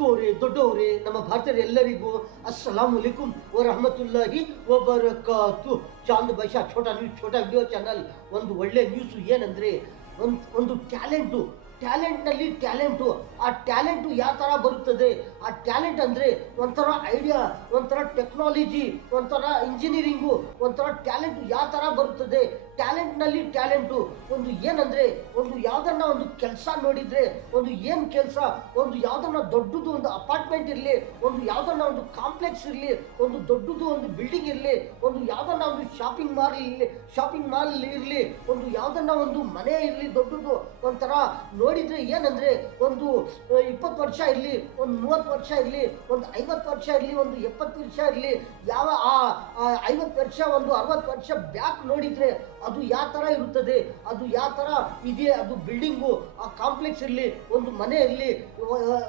ಚಿಕ್ಕವರೇ ದೊಡ್ಡವರೇ ನಮ್ಮ ಭಾರತೀಯರೆಲ್ಲರಿಗೂ ಅಸ್ಸಲಾಂ ಅಲೈಕುಂ ವರಹಮತುಲ್ಲಾಹಿ ವಬರಕಾತು. ಚಾಂದ್ ಬೈಶಾ ಛೋಟಾ ನ್ಯೂಸ್ ಛೋಟಾ ವಿಡಿಯೋ ಚಾನಲ್. ಒಂದು ಒಳ್ಳೆ ನ್ಯೂಸು ಏನಂದರೆ, ಒಂದು ಟ್ಯಾಲೆಂಟ್ನಲ್ಲಿ ಟ್ಯಾಲೆಂಟು. ಆ ಟ್ಯಾಲೆಂಟು ಯಾವ ಥರ ಬರುತ್ತದೆ? ಆ ಟ್ಯಾಲೆಂಟ್ ಅಂದರೆ ಒಂಥರ ಐಡಿಯಾ, ಒಂಥರ ಟೆಕ್ನಾಲಜಿ, ಒಂಥರ ಇಂಜಿನಿಯರಿಂಗು, ಒಂಥರ ಟ್ಯಾಲೆಂಟು ಯಾವ ಥರ ಬರುತ್ತದೆ? ಟ್ಯಾಲೆಂಟ್ನಲ್ಲಿ ಟ್ಯಾಲೆಂಟು ಒಂದು ಏನಂದರೆ, ಒಂದು ಯಾವುದನ್ನ ಒಂದು ಕೆಲಸ ನೋಡಿದರೆ, ಒಂದು ಏನು ಕೆಲಸ, ಒಂದು ಯಾವುದನ್ನ ದೊಡ್ಡದು ಒಂದು ಅಪಾರ್ಟ್ಮೆಂಟ್ ಇರಲಿ, ಒಂದು ಯಾವುದನ್ನ ಒಂದು ಕಾಂಪ್ಲೆಕ್ಸ್ ಇರಲಿ, ಒಂದು ದೊಡ್ಡದು ಒಂದು ಬಿಲ್ಡಿಂಗ್ ಇರಲಿ, ಒಂದು ಯಾವುದನ್ನ ಒಂದು ಶಾಪಿಂಗ್ ಮಾಲ್ ಇರಲಿ, ಒಂದು ಯಾವುದನ್ನ ಒಂದು ಮನೆ ಇರಲಿ ದೊಡ್ಡದು, ಒಂಥರ ನೋಡಿದರೆ ಏನಂದರೆ, ಒಂದು 20 ವರ್ಷ ಇರಲಿ, ಒಂದು 30 ವರ್ಷ ಇರಲಿ, ಒಂದು 50 ವರ್ಷ ಇರಲಿ, ಒಂದು 70 ವರ್ಷ ಇರಲಿ, ಯಾವ ಆ 50 ವರ್ಷ ಒಂದು 60 ವರ್ಷ ಬ್ಯಾಕ್ ನೋಡಿದರೆ ಅದು ಯಾವ ಥರ ಇರುತ್ತದೆ, ಅದು ಯಾವ ಥರ ಇದೆ, ಅದು ಬಿಲ್ಡಿಂಗು, ಆ ಕಾಂಪ್ಲೆಕ್ಸ್ ಇರಲಿ, ಒಂದು ಮನೆ ಇರಲಿ.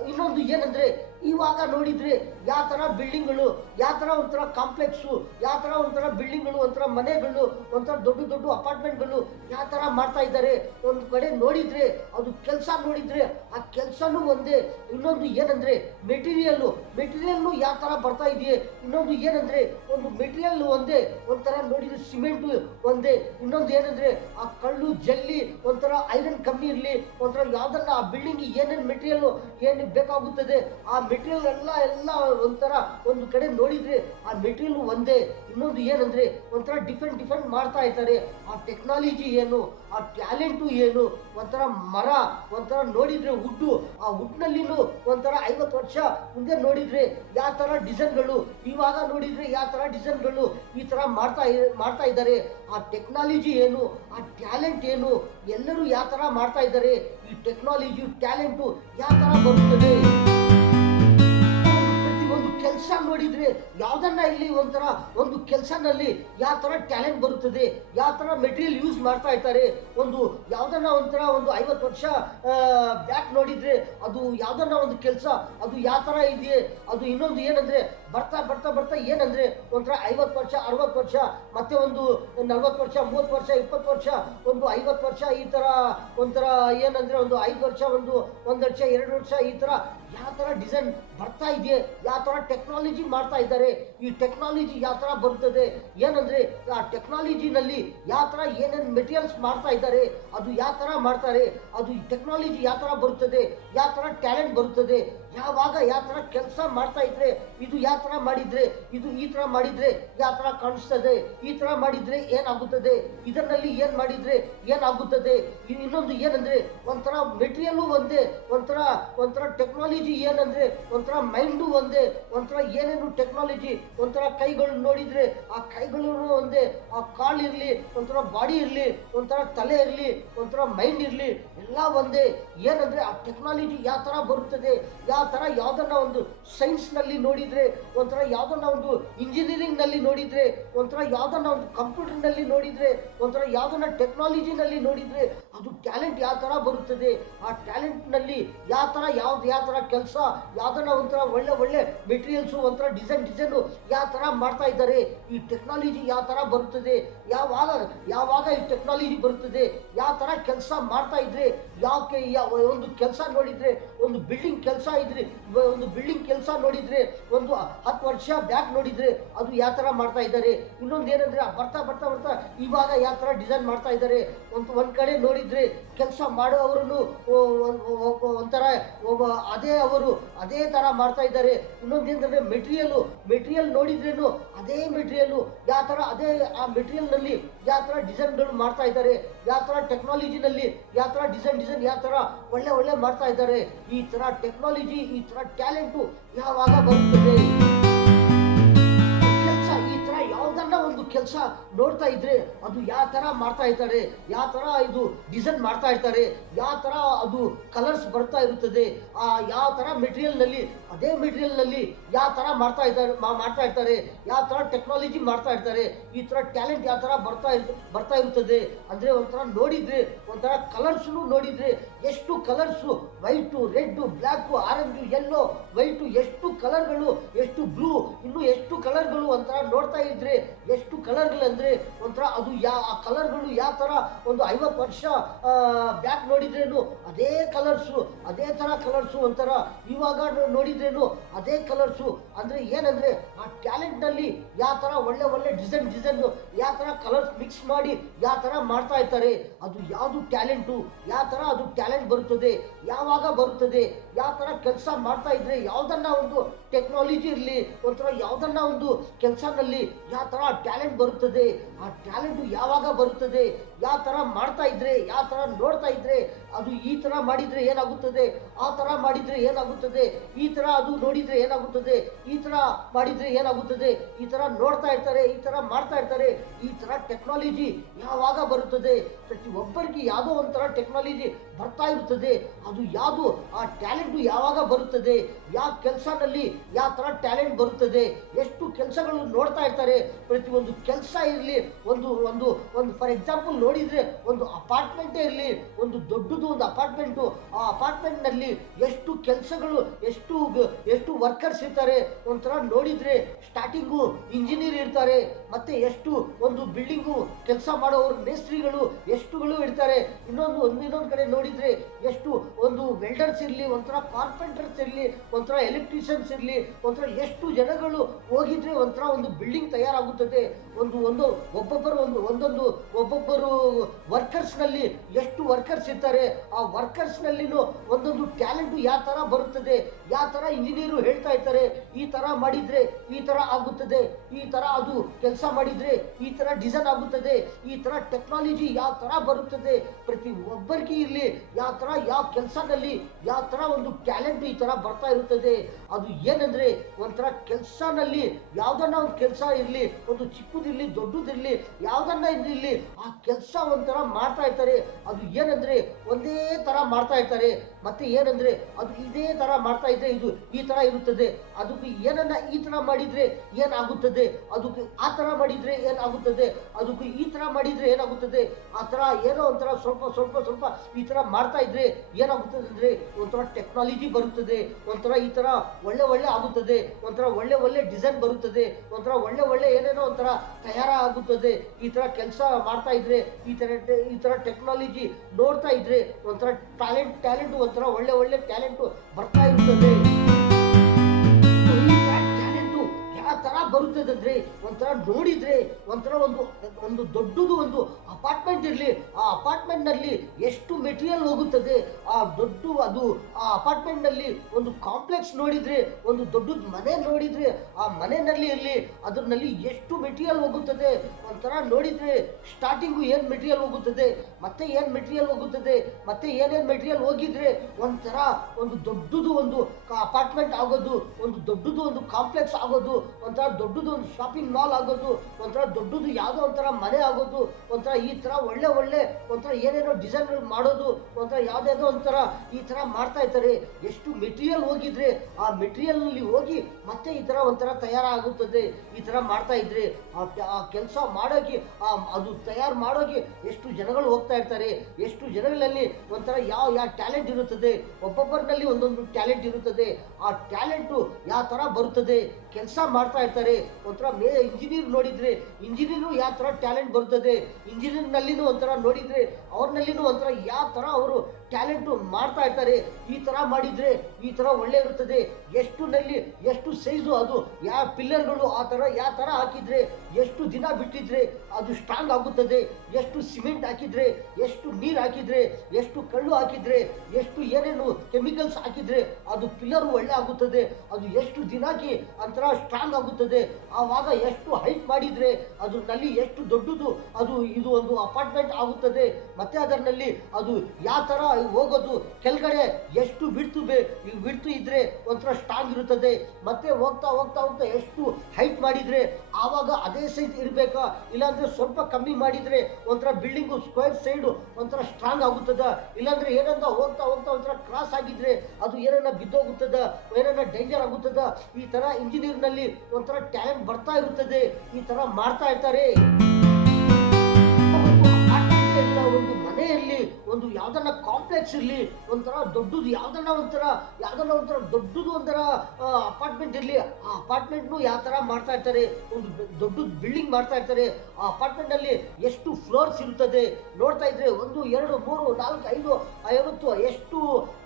ಇನ್ನೊಂದು ಏನಂದರೆ, ಇವಾಗ ನೋಡಿದರೆ ಯಾವ ಥರ ಬಿಲ್ಡಿಂಗ್ಗಳು, ಯಾವ ಥರ ಒಂಥರ ಕಾಂಪ್ಲೆಕ್ಸು, ಯಾವ ಥರ ಒಂಥರ ಬಿಲ್ಡಿಂಗ್ಗಳು, ಒಂಥರ ಮನೆಗಳು, ಒಂಥರ ದೊಡ್ಡ ದೊಡ್ಡ ಅಪಾರ್ಟ್ಮೆಂಟ್ಗಳು ಯಾವ ಥರ ಮಾಡ್ತಾ ಇದ್ದಾರೆ. ಒಂದು ಕಡೆ ನೋಡಿದರೆ ಅದು ಕೆಲಸ ನೋಡಿದರೆ ಆ ಕೆಲಸನೂ ಒಂದೇ. ಇನ್ನೊಂದು ಏನಂದರೆ ಮೆಟೀರಿಯಲ್ಲು ಯಾವ ಥರ ಬರ್ತಾ ಇದೆಯೇ. ಇನ್ನೊಂದು ಏನಂದರೆ, ಒಂದು ಮೆಟೀರಿಯಲ್ ಒಂದೇ, ಒಂಥರ ನೋಡಿದರೆ ಸಿಮೆಂಟು ಒಂದೇ. ಇನ್ನೊಂದು ಏನಂದರೆ, ಆ ಕಳ್ಳು ಜಲ್ಲಿ ಒಂಥರ ಐರನ್ ಕಮ್ಮಿ ಇರಲಿ, ಒಂಥರ ಯಾವುದನ್ನ ಆ ಬಿಲ್ಡಿಂಗ್ ಏನೇನು ಮೆಟೀರಿಯಲ್ಲು ಏನು ಬೇಕಾಗುತ್ತದೆ ಆ ಮೆಟೀರಿಯಲ್ ಎಲ್ಲ ಒಂಥರ ಒಂದು ಕಡೆ ನೋಡಿದರೆ ಆ ಮೆಟೀರಿಯಲ್ ಒಂದೇ. ಇನ್ನೊಂದು ಏನಂದರೆ, ಒಂಥರ ಡಿಫ್ರೆಂಟ್ ಮಾಡ್ತಾ ಇರ್ತಾರೆ. ಆ ಟೆಕ್ನಾಲಜಿ ಏನು, ಆ ಟ್ಯಾಲೆಂಟು ಏನು, ಒಂಥರ ಮರ, ಒಂಥರ ನೋಡಿದರೆ ವುಡ್ಡು, ಆ ವುಡ್ನಲ್ಲಿನೂ ಒಂಥರ 50 ವರ್ಷ ಮುಂದೆ ನೋಡಿದರೆ ಯಾವ ಥರ ಡಿಸೈನ್ಗಳು, ಇವಾಗ ನೋಡಿದರೆ ಯಾವ ಥರ ಡಿಸೈನ್ಗಳು ಈ ಥರ ಮಾಡ್ತಾ ಇದ್ದಾರೆ. ಆ ಟೆಕ್ನಾಲಜಿ ಏನು, ಆ ಟ್ಯಾಲೆಂಟ್ ಏನು, ಎಲ್ಲರೂ ಯಾವ ಥರ ಮಾಡ್ತಾ ಇದ್ದಾರೆ. ಈ ಟೆಕ್ನಾಲಜಿ ಟ್ಯಾಲೆಂಟು ಯಾವ ಥರ ಬರುತ್ತದೆ? ಕೆಲಸ ನೋಡಿದರೆ ಯಾವುದನ್ನ ಇಲ್ಲಿ ಒಂಥರ ಒಂದು ಕೆಲಸನಲ್ಲಿ ಯಾವ ಥರ ಟ್ಯಾಲೆಂಟ್ ಬರುತ್ತದೆ, ಯಾವ ಥರ ಮೆಟೀರಿಯಲ್ ಯೂಸ್ ಮಾಡ್ತಾ ಇರ್ತಾರೆ. ಒಂದು ಯಾವುದನ್ನ ಒಂಥರ ಒಂದು 50 ವರ್ಷ ಬ್ಯಾಕ್ ನೋಡಿದರೆ ಅದು ಯಾವುದನ್ನ ಒಂದು ಕೆಲಸ ಅದು ಯಾವ ಥರ ಇದೆಯೇ. ಅದು ಇನ್ನೊಂದು ಏನಂದರೆ, ಬರ್ತಾ ಏನಂದರೆ, ಒಂಥರ 50 ವರ್ಷ 60 ವರ್ಷ ಮತ್ತೆ ಒಂದು 40 ವರ್ಷ 30 ವರ್ಷ 20 ವರ್ಷ ಒಂದು 50 ವರ್ಷ ಈ ಥರ ಒಂಥರ ಏನಂದರೆ, ಒಂದು 5 ವರ್ಷ ಒಂದು 1 ವರ್ಷ 2 ವರ್ಷ ಈ ಥರ ಯಾವ ಥರ ಡಿಸೈನ್ ಬರ್ತಾ ಇದೆ, ಯಾವ ಥರ ಟೆಕ್ನಾಲಜಿ ಮಾಡ್ತಾ ಇದ್ದಾರೆ. ಈ ಟೆಕ್ನಾಲಜಿ ಯಾವ ಥರ ಬರುತ್ತದೆ ಏನಂದರೆ, ಆ ಟೆಕ್ನಾಲಜಿನಲ್ಲಿ ಯಾವ ಥರ ಏನೇನು ಮೆಟೀರಿಯಲ್ಸ್ ಮಾಡ್ತಾ ಇದ್ದಾರೆ, ಅದು ಯಾವ ಥರ ಮಾಡ್ತಾರೆ, ಅದು ಈ ಟೆಕ್ನಾಲಜಿ ಯಾವ ಥರ ಬರುತ್ತದೆ, ಯಾವ ಥರ ಟ್ಯಾಲೆಂಟ್ ಬರುತ್ತದೆ. ಯಾವಾಗ ಯಾವ ಥರ ಕೆಲಸ ಮಾಡ್ತಾ ಇದ್ರೆ, ಇದು ಯಾವ ಥರ ಮಾಡಿದರೆ, ಇದು ಈ ಥರ ಮಾಡಿದರೆ ಯಾವ ಥರ ಕಾಣಿಸ್ತದೆ, ಈ ಥರ ಮಾಡಿದರೆ ಏನಾಗುತ್ತದೆ, ಇದರಲ್ಲಿ ಏನು ಮಾಡಿದರೆ ಏನಾಗುತ್ತದೆ. ಇನ್ನೊಂದು ಏನಂದರೆ, ಒಂಥರ ಮೆಟೀರಿಯಲ್ಲು ಒಂದೇ, ಒಂಥರ ಟೆಕ್ನಾಲಜಿ ಏನಂದರೆ, ಒಂಥರ ಮೈಂಡು ಒಂದೇ, ಒಂಥರ ಏನೇನು ಟೆಕ್ನಾಲಜಿ, ಒಂಥರ ಕೈಗಳು ನೋಡಿದರೆ ಆ ಕೈಗಳು ಒಂದೇ, ಆ ಕಾಲು ಇರಲಿ, ಒಂಥರ ಬಾಡಿ ಇರಲಿ, ಒಂಥರ ತಲೆ ಇರಲಿ, ಒಂಥರ ಮೈಂಡ್ ಇರಲಿ, ಎಲ್ಲ ಒಂದೇ. ಏನಂದರೆ, ಆ ಟೆಕ್ನಾಲಜಿ ಯಾವ ಥರ ಬರುತ್ತದೆ, ಯಾವ ಥರ ಯಾವುದನ್ನ ಒಂದು ಸೈನ್ಸ್ನಲ್ಲಿ ನೋಡಿದರೆ, ಒಂಥರ ಯಾವುದನ್ನ ಒಂದು ಇಂಜಿನಿಯರಿಂಗ್ನಲ್ಲಿ ನೋಡಿದರೆ, ಒಂಥರ ಯಾವುದನ್ನ ಒಂದು ಕಂಪ್ಯೂಟರ್ನಲ್ಲಿ ನೋಡಿದರೆ, ಒಂಥರ ಯಾವುದನ್ನ ಟೆಕ್ನಾಲಜಿನಲ್ಲಿ ನೋಡಿದರೆ ಅದು ಟ್ಯಾಲೆಂಟ್ ಯಾವ ಥರ ಬರುತ್ತದೆ. ಆ ಟ್ಯಾಲೆಂಟ್ನಲ್ಲಿ ಯಾವ ಥರ ಕೆಲಸ, ಯಾವುದನ್ನ ಒಂಥರ ಒಳ್ಳೆ ಮೆಟೀರಿಯಲ್ಸು, ಒಂಥರ ಡಿಸೈನು ಯಾವ ಥರ ಮಾಡ್ತಾ ಇದ್ದಾರೆ. ಈ ಟೆಕ್ನಾಲಜಿ ಯಾವ ಥರ ಬರುತ್ತದೆ, ಯಾವಾಗ ಈ ಟೆಕ್ನಾಲಜಿ ಬರುತ್ತದೆ, ಯಾವ ಥರ ಕೆಲಸ ಮಾಡ್ತಾ ಇದ್ರೆ, ಒಂದು ಕೆಲಸ ನೋಡಿದರೆ, ಒಂದು ಬಿಲ್ಡಿಂಗ್ ಕೆಲಸ ಇದ್ರೆ, ಒಂದು ಬಿಲ್ಡಿಂಗ್ ಕೆಲಸ ನೋಡಿದರೆ, ಒಂದು 10 ವರ್ಷ ಬ್ಯಾಕ್ ನೋಡಿದರೆ ಅದು ಯಾವ ಥರ ಮಾಡ್ತಾ ಇದ್ದಾರೆ. ಇನ್ನೊಂದು ಏನಂದರೆ, ಬರ್ತಾ ಇವಾಗ ಯಾವ ಥರ ಡಿಸೈನ್ ಮಾಡ್ತಾ ಇದ್ದಾರೆ. ಒಂದು ಕಡೆ ನೋಡಿದರೆ ಕೆಲಸ ಮಾಡೋವರನ್ನು ಒಂಥರ ಅದೇ ಥರ ಮಾಡ್ತಾ ಇದ್ದಾರೆ. ಇನ್ನೊಂದು ಏನಂದರೆ, ಮೆಟೀರಿಯಲ್ ನೋಡಿದ್ರೇನು ಅದೇ ಮೆಟೀರಿಯಲ್ಲು ಯಾವ ಥರ ಆ ಮೆಟೀರಿಯಲ್ನಲ್ಲಿ ಯಾವ ಥರ ಡಿಸೈನ್ಗಳು ಮಾಡ್ತಾ ಇದ್ದಾರೆ, ಯಾವ ಥರ ಟೆಕ್ನಾಲಜಿನಲ್ಲಿ ಯಾವ ಥರ ಡಿಸೈನ್ ಯಾವ ಥರ ಒಳ್ಳೆ ಮಾಡ್ತಾ ಇದ್ದಾರೆ. ಈ ಥರ ಟೆಕ್ನಾಲಜಿ, ಈ ಥರ ಟ್ಯಾಲೆಂಟು ಯಾವಾಗ ಬರುತ್ತದೆ? ಯಾವುದನ್ನ ಒಂದು ಕೆಲಸ ನೋಡ್ತಾ ಇದ್ರೆ ಅದು ಯಾವ ಥರ ಮಾಡ್ತಾ ಇರ್ತಾರೆ, ಯಾವ ಥರ ಇದು ಡಿಸೈನ್ ಮಾಡ್ತಾ ಇರ್ತಾರೆ, ಯಾವ ಥರ ಅದು ಕಲರ್ಸ್ ಬರ್ತಾ ಇರುತ್ತದೆ, ಆ ಯಾವ ಥರ ಅದೇ ಮೆಟೀರಿಯಲ್ನಲ್ಲಿ ಯಾವ ಥರ ಮಾಡ್ತಾ ಇರ್ತಾರೆ, ಯಾವ ಥರ ಟೆಕ್ನಾಲಜಿ ಮಾಡ್ತಾ ಇರ್ತಾರೆ. ಈ ಥರ ಟ್ಯಾಲೆಂಟ್ ಯಾವ ಥರ ಬರ್ತಾ ಇರುತ್ತದೆ ಅಂದರೆ, ಒಂಥರ ನೋಡಿದರೆ ಒಂಥರ ಕಲರ್ಸ್ನು ನೋಡಿದರೆ ಎಷ್ಟು colours, white, red, black, orange, yellow, white, ಎಷ್ಟು ಕಲರ್ಗಳು, ಎಷ್ಟು ಬ್ಲೂ, ಇನ್ನೂ ಎಷ್ಟು ಕಲರ್ಗಳು ಒಂಥರ ನೋಡ್ತಾ ಇದ್ರೆ ಎಷ್ಟು ಕಲರ್ಗಳಂದರೆ ಒಂಥರ ಅದು ಆ ಕಲರ್ಗಳು ಯಾವ ಥರ ಒಂದು 50 ವರ್ಷ ಬ್ಯಾಕ್ ನೋಡಿದ್ರೇನು ಅದೇ ಕಲರ್ಸು, ಅದೇ ಥರ ಕಲರ್ಸು ಒಂಥರ ಇವಾಗ ನೋಡಿದ್ರೇನು ಅದೇ ಕಲರ್ಸು. ಅಂದರೆ ಏನಂದರೆ ಆ ಟ್ಯಾಲೆಂಟ್ನಲ್ಲಿ ಯಾವ ಥರ ಒಳ್ಳೆ ಒಳ್ಳೆ ಡಿಸೈನ್ ಯಾವ ಥರ ಕಲರ್ಸ್ ಮಿಕ್ಸ್ ಮಾಡಿ ಯಾವ ಥರ ಮಾಡ್ತಾ ಇರ್ತಾರೆ. ಅದು ಯಾವುದು ಟ್ಯಾಲೆಂಟು, ಯಾವ ಥರ ಅದು ಟ್ಯಾಲೆಂಟ್ ಬರುತ್ತದೆ, ಯಾವಾಗ ಬರುತ್ತದೆ, ಯಾವ ಥರ ಕೆಲಸ ಮಾಡ್ತಾ ಇದ್ರೆ ಯಾವುದನ್ನ ಒಂದು ಟೆಕ್ನಾಲಜಿ ಇರಲಿ, ಒಂಥರ ಯಾವುದನ್ನ ಒಂದು ಕೆಲಸನಲ್ಲಿ ಯಾವ ಥರ ಟ್ಯಾಲೆಂಟ್ ಬರುತ್ತದೆ, ಆ ಟ್ಯಾಲೆಂಟು ಯಾವಾಗ ಬರುತ್ತದೆ, ಯಾವ ಥರ ಮಾಡ್ತಾ ಇದ್ರೆ, ಯಾವ ಥರ ನೋಡ್ತಾ ಇದ್ರೆ ಅದು ಈ ಥರ ಮಾಡಿದರೆ ಏನಾಗುತ್ತದೆ, ಆ ಥರ ಮಾಡಿದರೆ ಏನಾಗುತ್ತದೆ, ಈ ಥರ ಅದು ನೋಡಿದರೆ ಏನಾಗುತ್ತದೆ, ಈ ಥರ ಮಾಡಿದರೆ ಏನಾಗುತ್ತದೆ, ಈ ಥರ ನೋಡ್ತಾ ಇರ್ತಾರೆ, ಈ ಥರ ಮಾಡ್ತಾ ಇರ್ತಾರೆ. ಈ ಥರ ಟೆಕ್ನಾಲಜಿ ಯಾವಾಗ ಬರುತ್ತದೆ, ಪ್ರತಿಯೊಬ್ಬರಿಗೆ ಯಾವುದೋ ಒಂಥರ ಟೆಕ್ನಾಲಜಿ ಬರ್ತಾ ಇರುತ್ತದೆ. ಅದು ಯಾವುದು ಆ ಟ್ಯಾಲೆಂಟು ಯಾವಾಗ ಬರುತ್ತದೆ, ಯಾವ ಕೆಲಸದಲ್ಲಿ ಯಾವ ಥರ ಟ್ಯಾಲೆಂಟ್ ಬರುತ್ತದೆ, ಎಷ್ಟು ಕೆಲಸಗಳು ನೋಡ್ತಾ ಇರ್ತಾರೆ. ಪ್ರತಿಯೊಂದು ಕೆಲಸ ಇರಲಿ, ಒಂದು ಒಂದು ಒಂದು ಫಾರ್ ಎಕ್ಸಾಂಪಲ್ ನೋಡಿದರೆ ಒಂದು ಅಪಾರ್ಟ್ಮೆಂಟೇ ಇರಲಿ, ಒಂದು ದೊಡ್ಡದು ಒಂದು ಅಪಾರ್ಟ್ಮೆಂಟು, ಆ ಅಪಾರ್ಟ್ಮೆಂಟ್ನಲ್ಲಿ ಎಷ್ಟು ಕೆಲಸಗಳು, ಎಷ್ಟು ವರ್ಕರ್ಸ್ ಇರ್ತಾರೆ. ಒಂಥರ ನೋಡಿದರೆ ಸ್ಟಾರ್ಟಿಂಗು ಇಂಜಿನಿಯರ್ ಇರ್ತಾರೆ, ಮತ್ತು ಎಷ್ಟು ಒಂದು ಬಿಲ್ಡಿಂಗು ಕೆಲಸ ಮಾಡೋರು ಮೇಸ್ತ್ರಿಗಳು ಎಷ್ಟುಗಳು ಇರ್ತಾರೆ. ಇನ್ನೊಂದು ಕಡೆ ನೋಡಿದರೆ ಎಷ್ಟು ಒಂದು ವೆಲ್ಡರ್ಸ್ ಇರಲಿ, ಒಂಥರ ಕಾರ್ಪೆಂಟರ್ಸ್ ಇರಲಿ, ಒಂಥರ ಎಲೆಕ್ಟ್ರಿಷಿಯನ್ಸ್ ಇರಲಿ, ಒಂಥರ ಎಷ್ಟು ಜನಗಳು ಹೋಗಿದ್ರೆ ಒಂಥರ ಒಂದು ಬಿಲ್ಡಿಂಗ್ ತಯಾರಾಗುತ್ತದೆ. ಒಬ್ಬೊಬ್ಬರು ವರ್ಕರ್ಸ್ನಲ್ಲಿ ಎಷ್ಟು ವರ್ಕರ್ಸ್ ಇರ್ತಾರೆ. ಆ ವರ್ಕರ್ಸ್ನಲ್ಲಿನೂ ಒಂದೊಂದು ಟ್ಯಾಲೆಂಟು ಯಾವ ಥರ ಬರುತ್ತದೆ, ಯಾವ ಥರ ಇಂಜಿನಿಯರು ಹೇಳ್ತಾ ಇರ್ತಾರೆ, ಈ ಥರ ಮಾಡಿದರೆ ಈ ಥರ ಆಗುತ್ತದೆ, ಈ ಥರ ಅದು ಕೆಲಸ ಮಾಡಿದರೆ ಈ ಥರ ಡಿಸೈನ್ ಆಗುತ್ತದೆ, ಈ ಥರ ಟೆಕ್ನಾಲಜಿ ಯಾವ ಥರ ಬರುತ್ತದೆ. ಪ್ರತಿ ಒಬ್ಬರಿಗೆ ಇರಲಿ ಯಾವ ಥರ ಯಾವ ಕೆಲಸದಲ್ಲಿ ಯಾವ ಥರ ಒಂದು ಟ್ಯಾಲೆಂಟ್ ಈ ಥರ ಬರ್ತಾ ಇರುತ್ತದೆ. ಅದು ಏನಂದರೆ ಒಂಥರ ಕೆಲಸನಲ್ಲಿ ಯಾವುದನ್ನ ಒಂದು ಕೆಲಸ ಇರಲಿ, ಒಂದು ಚಿಕ್ಕದಿರಲಿ ದೊಡ್ಡದಿರಲಿ, ಯಾವುದನ್ನ ಇರಲಿ ಆ ಕೆಲಸ ಒಂಥರ ಮಾಡ್ತಾ ಇರ್ತಾರೆ. ಅದು ಏನಂದರೆ ಒಂದೇ ಥರ ಮಾಡ್ತಾ ಇರ್ತಾರೆ. ಮತ್ತು ಏನಂದರೆ ಅದು ಇದೇ ಥರ ಮಾಡ್ತಾ ಇದ್ದರೆ ಇದು ಈ ಥರ ಇರುತ್ತದೆ, ಅದಕ್ಕೆ ಏನನ್ನ ಈ ಥರ ಮಾಡಿದರೆ ಏನಾಗುತ್ತದೆ, ಅದಕ್ಕೆ ಆ ಥರ ಮಾಡಿದರೆ ಏನಾಗುತ್ತದೆ, ಅದಕ್ಕೆ ಈ ಥರ ಮಾಡಿದರೆ ಏನಾಗುತ್ತದೆ, ಆ ಥರ ಏನೋ ಒಂಥರ ಸ್ವಲ್ಪ ಈ ಥರ ಮಾಡ್ತಾ ಇದ್ರೆ ಏನಾಗುತ್ತದೆ ಅಂದರೆ ಒಂಥರ ಟೆಕ್ನಾಲಜಿ ಬರುತ್ತದೆ, ಒಂಥರ ಈ ಥರ ಒಳ್ಳೆ ಆಗುತ್ತದೆ, ಒಂಥರ ಒಳ್ಳೆ ಡಿಸೈನ್ ಬರುತ್ತದೆ, ಒಂಥರ ಒಳ್ಳೆ ಏನೇನೋ ಒಂಥರ ತಯಾರಾಗುತ್ತದೆ. ಈ ಥರ ಕೆಲಸ ಮಾಡ್ತಾ ಇದ್ರೆ ಈ ಥರ ಟೆಕ್ನಾಲಜಿ ನೋಡ್ತಾ ಇದ್ರೆ ಒಂಥರ ಟ್ಯಾಲೆಂಟು ಒಂಥರ ಒಳ್ಳೆ ಟ್ಯಾಲೆಂಟು ಬರ್ತಾ ಇರುತ್ತದೆ. ಯಾವ ಥರ ಬರುತ್ತದೆ ಅಂದರೆ ಒಂಥರ ನೋಡಿದರೆ ಒಂಥರ ಒಂದು ದೊಡ್ಡದು ಒಂದು ಅಪಾರ್ಟ್ಮೆಂಟ್ ಇರಲಿ, ಆ ಅಪಾರ್ಟ್ಮೆಂಟ್ನಲ್ಲಿ ಎಷ್ಟು ಮೆಟೀರಿಯಲ್ ಹೋಗುತ್ತದೆ. ಆ ಅಪಾರ್ಟ್ಮೆಂಟ್ನಲ್ಲಿ ಒಂದು ಕಾಂಪ್ಲೆಕ್ಸ್ ನೋಡಿದರೆ, ಒಂದು ದೊಡ್ಡದು ಮನೆ ನೋಡಿದರೆ, ಆ ಮನೆಯಲ್ಲಿ ಇರಲಿ ಅದರಲ್ಲಿ ಎಷ್ಟು ಮೆಟೀರಿಯಲ್ ಹೋಗುತ್ತದೆ. ಒಂಥರ ನೋಡಿದರೆ ಸ್ಟಾರ್ಟಿಂಗು ಏನು ಮೆಟೀರಿಯಲ್ ಹೋಗುತ್ತದೆ, ಮತ್ತೆ ಏನು ಮೆಟೀರಿಯಲ್ ಹೋಗುತ್ತದೆ, ಮತ್ತೆ ಏನೇನು ಮೆಟೀರಿಯಲ್ ಹೋಗಿದ್ರೆ ಒಂಥರ ಒಂದು ದೊಡ್ಡದು ಒಂದು ಅಪಾರ್ಟ್ಮೆಂಟ್ ಆಗೋದು, ಒಂದು ದೊಡ್ಡದು ಒಂದು ಕಾಂಪ್ಲೆಕ್ಸ್ ಆಗೋದು, ಒಂಥರ ದೊಡ್ಡದು ಒಂದು ಶಾಪಿಂಗ್ ಮಾಲ್ ಆಗೋದು, ಒಂಥರ ದೊಡ್ಡದು ಯಾವುದೋ ಒಂಥರ ಮನೆ ಆಗೋದು. ಒಂಥರ ಈ ಥರ ಒಳ್ಳೆ ಒಂಥರ ಏನೇನೋ ಡಿಸೈನ್ಗಳು ಮಾಡೋದು, ಒಂಥರ ಯಾವುದೇನೋ ಒಂಥರ ಈ ಥರ ಮಾಡ್ತಾ ಇರ್ತಾರೆ. ಎಷ್ಟು ಮೆಟೀರಿಯಲ್ ಹೋಗಿದ್ರೆ ಆ ಮೆಟೀರಿಯಲ್ನಲ್ಲಿ ಹೋಗಿ ಮತ್ತೆ ಈ ಥರ ಒಂಥರ ತಯಾರಾಗುತ್ತದೆ. ಈ ಥರ ಮಾಡ್ತಾ ಇದ್ರೆ ಆ ಕೆಲಸ ಮಾಡೋಕೆ ಅದು ತಯಾರು ಮಾಡೋಕೆ ಎಷ್ಟು ಜನಗಳು ಹೋಗ್ತಾ ಇರ್ತಾರೆ. ಎಷ್ಟು ಜನಗಳಲ್ಲಿ ಒಂಥರ ಯಾವ ಟ್ಯಾಲೆಂಟ್ ಇರುತ್ತದೆ, ಒಬ್ಬೊಬ್ಬರಿನಲ್ಲಿ ಒಂದೊಂದು ಟ್ಯಾಲೆಂಟ್ ಇರುತ್ತದೆ. ಆ ಟ್ಯಾಲೆಂಟು ಯಾವ ಥರ ಬರುತ್ತದೆ, ಕೆಲಸ ಮಾಡ್ತಾ ಇರ್ತಾರೆ. ಒಂಥರ ಇಂಜಿನಿಯರ್ ನೋಡಿದರೆ ಇಂಜಿನಿಯರು ಯಾವ ಥರ ಟ್ಯಾಲೆಂಟ್ ಬರ್ತದೆ, ಇಂಜಿನಿಯರ್ನಲ್ಲಿನೂ ಒಂಥರ ನೋಡಿದರೆ ಅವ್ರನ್ನಲ್ಲಿನೂ ಒಂಥರ ಯಾವ ಥರ ಅವರು ಟ್ಯಾಲೆಂಟು ಮಾಡ್ತಾ ಇರ್ತಾರೆ. ಈ ಥರ ಮಾಡಿದರೆ ಈ ಥರ ಒಳ್ಳೆ ಇರುತ್ತದೆ, ಎಷ್ಟು ಸೈಜು ಅದು ಯಾವ ಪಿಲ್ಲರ್ಗಳು ಆ ಥರ ಯಾವ ಥರ ಹಾಕಿದರೆ ಎಷ್ಟು ದಿನ ಬಿಟ್ಟಿದ್ರೆ ಅದು ಸ್ಟ್ರಾಂಗ್ ಆಗುತ್ತದೆ, ಎಷ್ಟು ಸಿಮೆಂಟ್ ಹಾಕಿದರೆ, ಎಷ್ಟು ನೀರು ಹಾಕಿದರೆ, ಎಷ್ಟು ಕಲ್ಲು ಹಾಕಿದರೆ, ಎಷ್ಟು ಏನೇನು ಕೆಮಿಕಲ್ಸ್ ಹಾಕಿದರೆ ಅದು ಪಿಲ್ಲರು ಒಳ್ಳೆ ಆಗುತ್ತದೆ, ಅದು ಎಷ್ಟು ದಿನಕ್ಕೆ ಒಂಥರ ಸ್ಟ್ರಾಂಗ್ ಆಗುತ್ತದೆ. ಆವಾಗ ಎಷ್ಟು ಹೈಟ್ ಮಾಡಿದರೆ ಅದರಲ್ಲಿ ಎಷ್ಟು ದೊಡ್ಡದು ಇದು ಒಂದು ಅಪಾರ್ಟ್ಮೆಂಟ್ ಆಗುತ್ತದೆ. ಮತ್ತು ಅದರಲ್ಲಿ ಅದು ಯಾವ ಥರ ಹೋಗೋದು, ಕೆಳಗಡೆ ಎಷ್ಟು ವಿಡ್ತು ಇದ್ರೆ ಒಂಥರ ಸ್ಟ್ರಾಂಗ್ ಇರುತ್ತದೆ. ಮತ್ತೆ ಹೋಗ್ತಾ ಎಷ್ಟು ಹೈಟ್ ಮಾಡಿದರೆ ಆವಾಗ ಅದೇ ಸೈಜ್ ಇರಬೇಕಾ, ಇಲ್ಲಾಂದರೆ ಸ್ವಲ್ಪ ಕಮ್ಮಿ ಮಾಡಿದರೆ ಒಂಥರ ಬಿಲ್ಡಿಂಗು ಸ್ಕ್ವೇರ್ ಸೈಡು ಒಂಥರ ಸ್ಟ್ರಾಂಗ್ ಆಗುತ್ತದ, ಇಲ್ಲಾಂದರೆ ಏನಂದ ಹೋಗ್ತಾ ಒಂಥರ ಕ್ರಾಸ್ ಆಗಿದ್ರೆ ಅದು ಏನನ್ನ ಬಿದ್ದೋಗುತ್ತದ, ಏನನ್ನ ಡೇಂಜರ್ ಆಗುತ್ತದ. ಈ ಥರ ಇಂಜಿನಿಯರ್ನಲ್ಲಿ ಒಂಥರ ಟ್ಯಾಲೆಂಟ್ ಬರ್ತಾ ಇರುತ್ತದೆ. ಈ ಥರ ಮಾಡ್ತಾ ಇರ್ತಾರೆ. ಒಂದು ಮನೆಯಲ್ಲಿ ಒಂದು ಯಾವ್ದನ್ನ ಕಾಂಪ್ಲೆಕ್ಸ್ ಇರಲಿ, ಒಂಥರ ದೊಡ್ಡದು ಯಾವ್ದನ್ನ ಒಂಥರ ದೊಡ್ಡದು ಒಂಥರ ಅಪಾರ್ಟ್ಮೆಂಟ್ ಇರಲಿ, ಆ ಅಪಾರ್ಟ್ಮೆಂಟ್ನು ಯಾವ ಥರ ಮಾಡ್ತಾ ಇರ್ತಾರೆ, ಒಂದು ದೊಡ್ಡದು ಬಿಲ್ಡಿಂಗ್ ಮಾಡ್ತಾ ಇರ್ತಾರೆ. ಆ ಅಪಾರ್ಟ್ಮೆಂಟಲ್ಲಿ ಎಷ್ಟು ಫ್ಲೋರ್ಸ್ ಇರುತ್ತದೆ ನೋಡ್ತಾ ಇದ್ರೆ 1, 2, 3, 4, 5, 50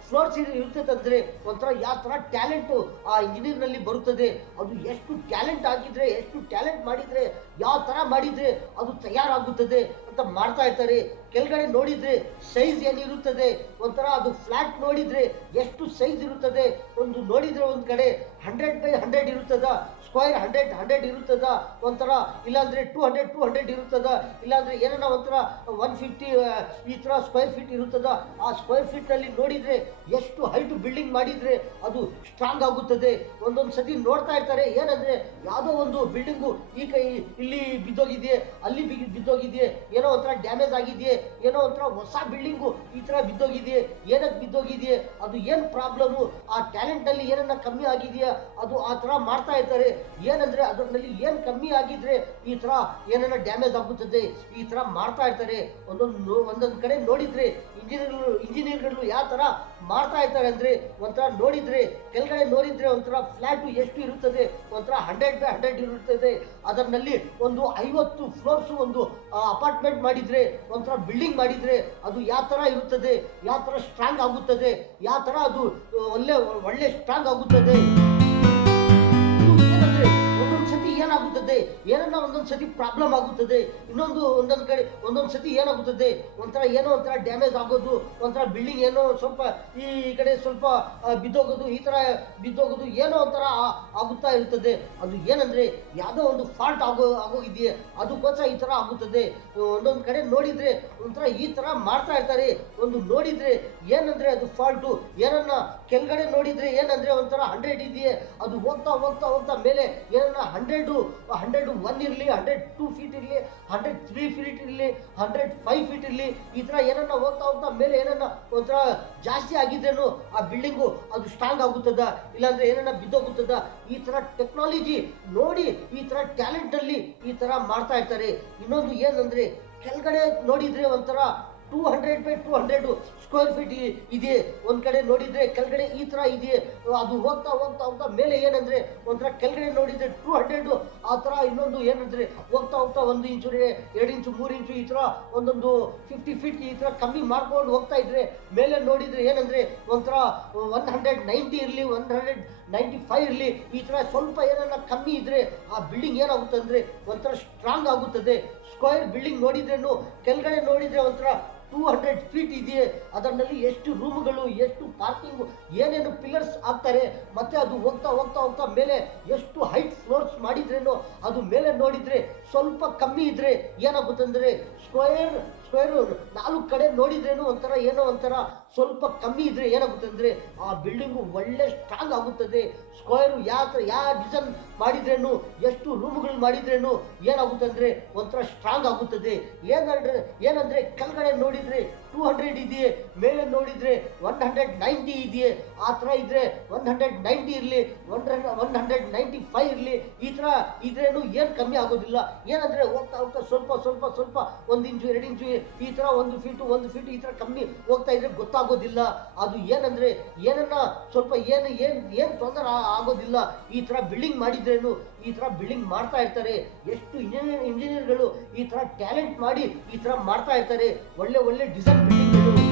ಫ್ಲೋರ್ಸ್ ಇರ್ತದೆ ಅಂದರೆ ಒಂಥರ ಯಾವ ಥರ ಟ್ಯಾಲೆಂಟು ಆ ಇಂಜಿನಿಯರ್ನಲ್ಲಿ ಬರುತ್ತದೆ. ಅದು ಎಷ್ಟು ಟ್ಯಾಲೆಂಟ್ ಆಗಿದ್ರೆ, ಎಷ್ಟು ಟ್ಯಾಲೆಂಟ್ ಮಾಡಿದರೆ, ಯಾವ ಥರ ಮಾಡಿದರೆ ಅದು ತಯಾರಾಗುತ್ತದೆ ಅಂತ ಮಾಡ್ತಾ ಇರ್ತಾರೆ. ಕೆಳಗಡೆ ನೋಡಿದರೆ ಸೈಜ್ ಏನಿರುತ್ತದೆ, ಒಂಥರ ಅದು ಫ್ಲ್ಯಾಟ್ ನೋಡಿದರೆ ಎಷ್ಟು ಸೈಜ್ ಇರುತ್ತದೆ, ಒಂದು ನೋಡಿದರೆ ಒಂದು ಕಡೆ 100x100 ಇರುತ್ತದ, ಸ್ಕ್ವೈರ್ 100x100 ಇರುತ್ತದ, ಒಂಥರ ಇಲ್ಲಾಂದರೆ 200x200 ಇರುತ್ತದ, ಇಲ್ಲಾಂದರೆ ಏನನ್ನ ಒಂಥರ 150 ಈ ಥರ ಸ್ಕ್ವೈರ್ ಫೀಟ್ ಇರುತ್ತದ. ಆ ಸ್ಕ್ವೈರ್ ಫೀಟ್ನಲ್ಲಿ ನೋಡಿದರೆ ಎಷ್ಟು ಹೈಟ್ ಬಿಲ್ಡಿಂಗ್ ಮಾಡಿದರೆ ಅದು ಸ್ಟ್ರಾಂಗ್ ಆಗುತ್ತದೆ. ಒಂದೊಂದು ಸತಿ ನೋಡ್ತಾ ಇರ್ತಾರೆ, ಏನಂದರೆ ಯಾವುದೋ ಒಂದು ಬಿಲ್ಡಿಂಗು ಈ ಕೈ ಇಲ್ಲಿ ಬಿದ್ದೋಗಿದೆಯೇ, ಅಲ್ಲಿ ಬಿದ್ದೋಗಿದೆಯೇ, ಏನೋ ಒಂಥರ ಡ್ಯಾಮೇಜ್ ಆಗಿದೆಯೇ, ಏನೋ ಒಂಥರ ಹೊಸ ಬಿಲ್ಡಿಂಗು ಈ ಥರ ಬಿದ್ದೋಗಿದೆಯೇ, ಏನಕ್ಕೆ ಬಿದ್ದೋಗಿದೆಯೇ, ಅದು ಏನು ಪ್ರಾಬ್ಲಮ್ಮು, ಆ ಟ್ಯಾಲೆಂಟ್ನಲ್ಲಿ ಏನನ್ನ ಕಮ್ಮಿ ಆಗಿದೆಯಾ, ಅದು ಆ ಥರ ಮಾಡ್ತಾ ಇರ್ತಾರೆ. ಏನಂದರೆ ಅದರಲ್ಲಿ ಏನು ಕಮ್ಮಿ ಆಗಿದ್ರೆ ಈ ಥರ ಏನನ್ನ ಡ್ಯಾಮೇಜ್ ಆಗುತ್ತದೆ, ಈ ಥರ ಮಾಡ್ತಾ ಇರ್ತಾರೆ. ಒಂದೊಂದು ಕಡೆ ನೋಡಿದರೆ ಇಂಜಿನಿಯರ್ಗಳು ಯಾವ ಥರ ಮಾಡ್ತಾ ಇರ್ತಾರೆ ಅಂದರೆ ಒಂಥರ ನೋಡಿದರೆ ಕೆಳಗಡೆ ನೋಡಿದರೆ ಒಂಥರ ಫ್ಲ್ಯಾಟು ಎಷ್ಟು ಇರುತ್ತದೆ, ಒಂಥರ 100x100 ಇರುತ್ತದೆ. ಅದರಲ್ಲಿ ಒಂದು 50 ಫ್ಲೋರ್ಸು ಒಂದು ಅಪಾರ್ಟ್ಮೆಂಟ್ ಮಾಡಿದರೆ, ಒಂಥರ ಬಿಲ್ಡಿಂಗ್ ಮಾಡಿದರೆ ಅದು ಯಾವ ಥರ ಇರುತ್ತದೆ, ಯಾವ ಥರ ಸ್ಟ್ರಾಂಗ್ ಆಗುತ್ತದೆ, ಯಾವ ಥರ ಅದು ಒಳ್ಳೆ ಸ್ಟ್ರಾಂಗ್ ಆಗುತ್ತದೆ. ಏನಾಗುತ್ತದೆ, ಏನನ್ನ ಒಂದೊಂದು ಸತಿ ಪ್ರಾಬ್ಲಮ್ ಆಗುತ್ತದೆ, ಒಂದೊಂದು ಕಡೆ ಒಂದೊಂದು ಸತಿ ಏನಾಗುತ್ತದೆ, ಒಂಥರ ಏನೋ ಒಂಥರ ಡ್ಯಾಮೇಜ್ ಆಗೋದು, ಒಂಥರ ಬಿಲ್ಡಿಂಗ್ ಏನೋ ಸ್ವಲ್ಪ ಈ ಕಡೆ ಸ್ವಲ್ಪ ಬಿದ್ದೋಗೋದು, ಈ ಥರ ಬಿದ್ದೋಗೋದು, ಏನೋ ಒಂಥರ ಆಗುತ್ತಾ ಇರ್ತದೆ. ಅದು ಏನಂದರೆ ಯಾವುದೋ ಒಂದು ಫಾಲ್ಟ್ ಆಗೋಗಿದೆಯೇ, ಅದಕ್ಕೋಸ್ಕರ ಈ ಥರ ಆಗುತ್ತದೆ. ಒಂದೊಂದು ಕಡೆ ನೋಡಿದರೆ ಒಂಥರ ಈ ಥರ ಮಾಡ್ತಾ ಇರ್ತಾರೆ. ಒಂದು ನೋಡಿದರೆ ಏನಂದರೆ ಅದು ಫಾಲ್ಟು, ಏನನ್ನ ಕೆಳಗಡೆ ನೋಡಿದರೆ ಏನಂದರೆ ಒಂಥರ 100 ಇದೆಯೇ, ಅದು ಹೋಗ್ತಾ ಹೋಗ್ತಾ ಹೋಗ್ತಾ ಮೇಲೆ ಏನನ್ನ 101 ಇರಲಿ, 102 ಫೀಟ್ ಇರಲಿ, 103 ಫೀಟ್ ಇರಲಿ, 105 ಫೀಟ್ ಇರಲಿ, ಈ ಥರ ಏನನ್ನ ಹೋಗ್ತಾ ಹೋಗ್ತಾ ಮೇಲೆ ಏನನ್ನ ಒಂಥರ ಜಾಸ್ತಿ ಆಗಿದ್ರೇನು ಆ ಬಿಲ್ಡಿಂಗು ಅದು ಸ್ಟ್ರಾಂಗ್ ಆಗುತ್ತದ, ಇಲ್ಲಾಂದ್ರೆ ಏನನ್ನ ಬಿದ್ದೋಗುತ್ತದ. ಈ ಥರ ಟೆಕ್ನಾಲಜಿ ನೋಡಿ ಈ ಥರ ಟ್ಯಾಲೆಂಟಲ್ಲಿ ಈ ಥರ ಮಾಡ್ತಾ ಇರ್ತಾರೆ. ಇನ್ನೊಂದು ಏನಂದರೆ ಕೆಳಗಡೆ ನೋಡಿದರೆ ಒಂಥರ 200x200 ಸ್ಕ್ವೇರ್ ಫೀಟ್ ಇದೆ. ಒಂದು ಕಡೆ ನೋಡಿದರೆ ಕೆಳಗಡೆ ಈ ಥರ ಇದೆಯೇ, ಅದು ಹೋಗ್ತಾ ಹೋಗ್ತಾ ಹೋಗ್ತಾ ಮೇಲೆ ಏನಂದರೆ ಒಂಥರ ಕೆಳಗಡೆ ನೋಡಿದರೆ 200 ಆ ಥರ. ಇನ್ನೊಂದು ಏನಂದರೆ ಹೋಗ್ತಾ ಹೋಗ್ತಾ 1 ಇಂಚು 2 ಇಂಚು 3 ಇಂಚು ಈ ಥರ ಒಂದೊಂದು 50 ಫೀಟ್ ಈ ಥರ ಕಮ್ಮಿ ಮಾಡ್ಕೊಂಡು ಹೋಗ್ತಾ ಇದ್ರೆ ಮೇಲೆ ನೋಡಿದರೆ ಏನಂದರೆ ಒಂಥರ 190 ಇರಲಿ, 195 ಇರಲಿ, ಈ ಥರ ಸ್ವಲ್ಪ ಏನನ್ನ ಕಮ್ಮಿ ಇದ್ದರೆ ಆ ಬಿಲ್ಡಿಂಗ್ ಏನಾಗುತ್ತೆ ಅಂದರೆ ಒಂಥರ ಸ್ಟ್ರಾಂಗ್ ಆಗುತ್ತದೆ. ಸ್ಕ್ವೇರ್ ಬಿಲ್ಡಿಂಗ್ ನೋಡಿದ್ರೇನು ಕೆಳಗಡೆ ನೋಡಿದರೆ ಒಂಥರ 200 ಫೀಟ್ ಇದೆಯೇ, ಅದರಲ್ಲಿ ಎಷ್ಟು ರೂಮ್ಗಳು, ಎಷ್ಟು ಪಾರ್ಕಿಂಗು, ಏನೇನು ಪಿಲ್ಲರ್ಸ್ ಹಾಕ್ತಾರೆ, ಮತ್ತು ಅದು ಹೋಗ್ತಾ ಹೋಗ್ತಾ ಹೋಗ್ತಾ ಮೇಲೆ ಎಷ್ಟು ಹೈಟ್ ಫ್ಲೋರ್ಸ್ ಮಾಡಿದ್ರೇನೋ ಅದು ಮೇಲೆ ನೋಡಿದರೆ ಸ್ವಲ್ಪ ಕಮ್ಮಿ ಇದ್ದರೆ ಏನಾಗುತ್ತಂದರೆ ಸ್ಕ್ವೇರು 4 ಕಡೆ ನೋಡಿದ್ರೇನು ಒಂಥರ ಏನೋ ಒಂಥರ ಸ್ವಲ್ಪ ಕಮ್ಮಿ ಇದ್ದರೆ ಏನಾಗುತ್ತೆ ಅಂದರೆ ಆ ಬಿಲ್ಡಿಂಗು ಒಳ್ಳೆ ಸ್ಟ್ರಾಂಗ್ ಆಗುತ್ತದೆ. ಸ್ಕ್ವೇರು ಯಾವ ಡಿಸೈನ್ ಮಾಡಿದ್ರೇನು, ಎಷ್ಟು ರೂಮ್ಗಳು ಮಾಡಿದ್ರೇನು ಏನಾಗುತ್ತೆ ಅಂದರೆ ಒಂಥರ ಸ್ಟ್ರಾಂಗ್ ಆಗುತ್ತದೆ. ಏನಂದರೆ ಕೆಳಗಡೆ ನೋಡಿದರೆ 200 ಇದೆಯೇ, ಮೇಲೆ ನೋಡಿದರೆ 190 ಇದೆಯೇ, ಆ ಥರ ಇದ್ದರೆ 190 ಇರಲಿ, 195 ಇರಲಿ, ಈ ಥರ ಇದ್ರೇನು ಏನು ಕಮ್ಮಿ ಆಗೋದಿಲ್ಲ. ಏನಂದರೆ ಹೋಗ್ತಾ ಹೋಗ್ತಾ ಸ್ವಲ್ಪ 1 ಇಂಚು 2 ಇಂಚು ಈ ಥರ 1 ಫೀಟ್ ಈ ಥರ ಕಮ್ಮಿ ಹೋಗ್ತಾ ಇದ್ರೆ ಗೊತ್ತಾಗೋದಿಲ್ಲ. ಅದು ಏನಂದರೆ ಏನನ್ನ ಸ್ವಲ್ಪ ಏನು ತೊಂದರೆ ಆಗೋದಿಲ್ಲ. ಈ ಥರ ಬಿಲ್ಡಿಂಗ್ ಮಾಡಿದ್ರೇನು ಈ ಥರ ಬಿಲ್ಡಿಂಗ್ ಮಾಡ್ತಾ ಇರ್ತಾರೆ. ಎಷ್ಟು ಇಂಜಿನಿಯರ್ಗಳು ಈ ಥರ ಟ್ಯಾಲೆಂಟ್ ಮಾಡಿ ಈ ಥರ ಮಾಡ್ತಾ ಇರ್ತಾರೆ, ಒಳ್ಳೆ ಡಿಸೈನ್ ಬಿಲ್ಡಿಂಗ್ಗಳು.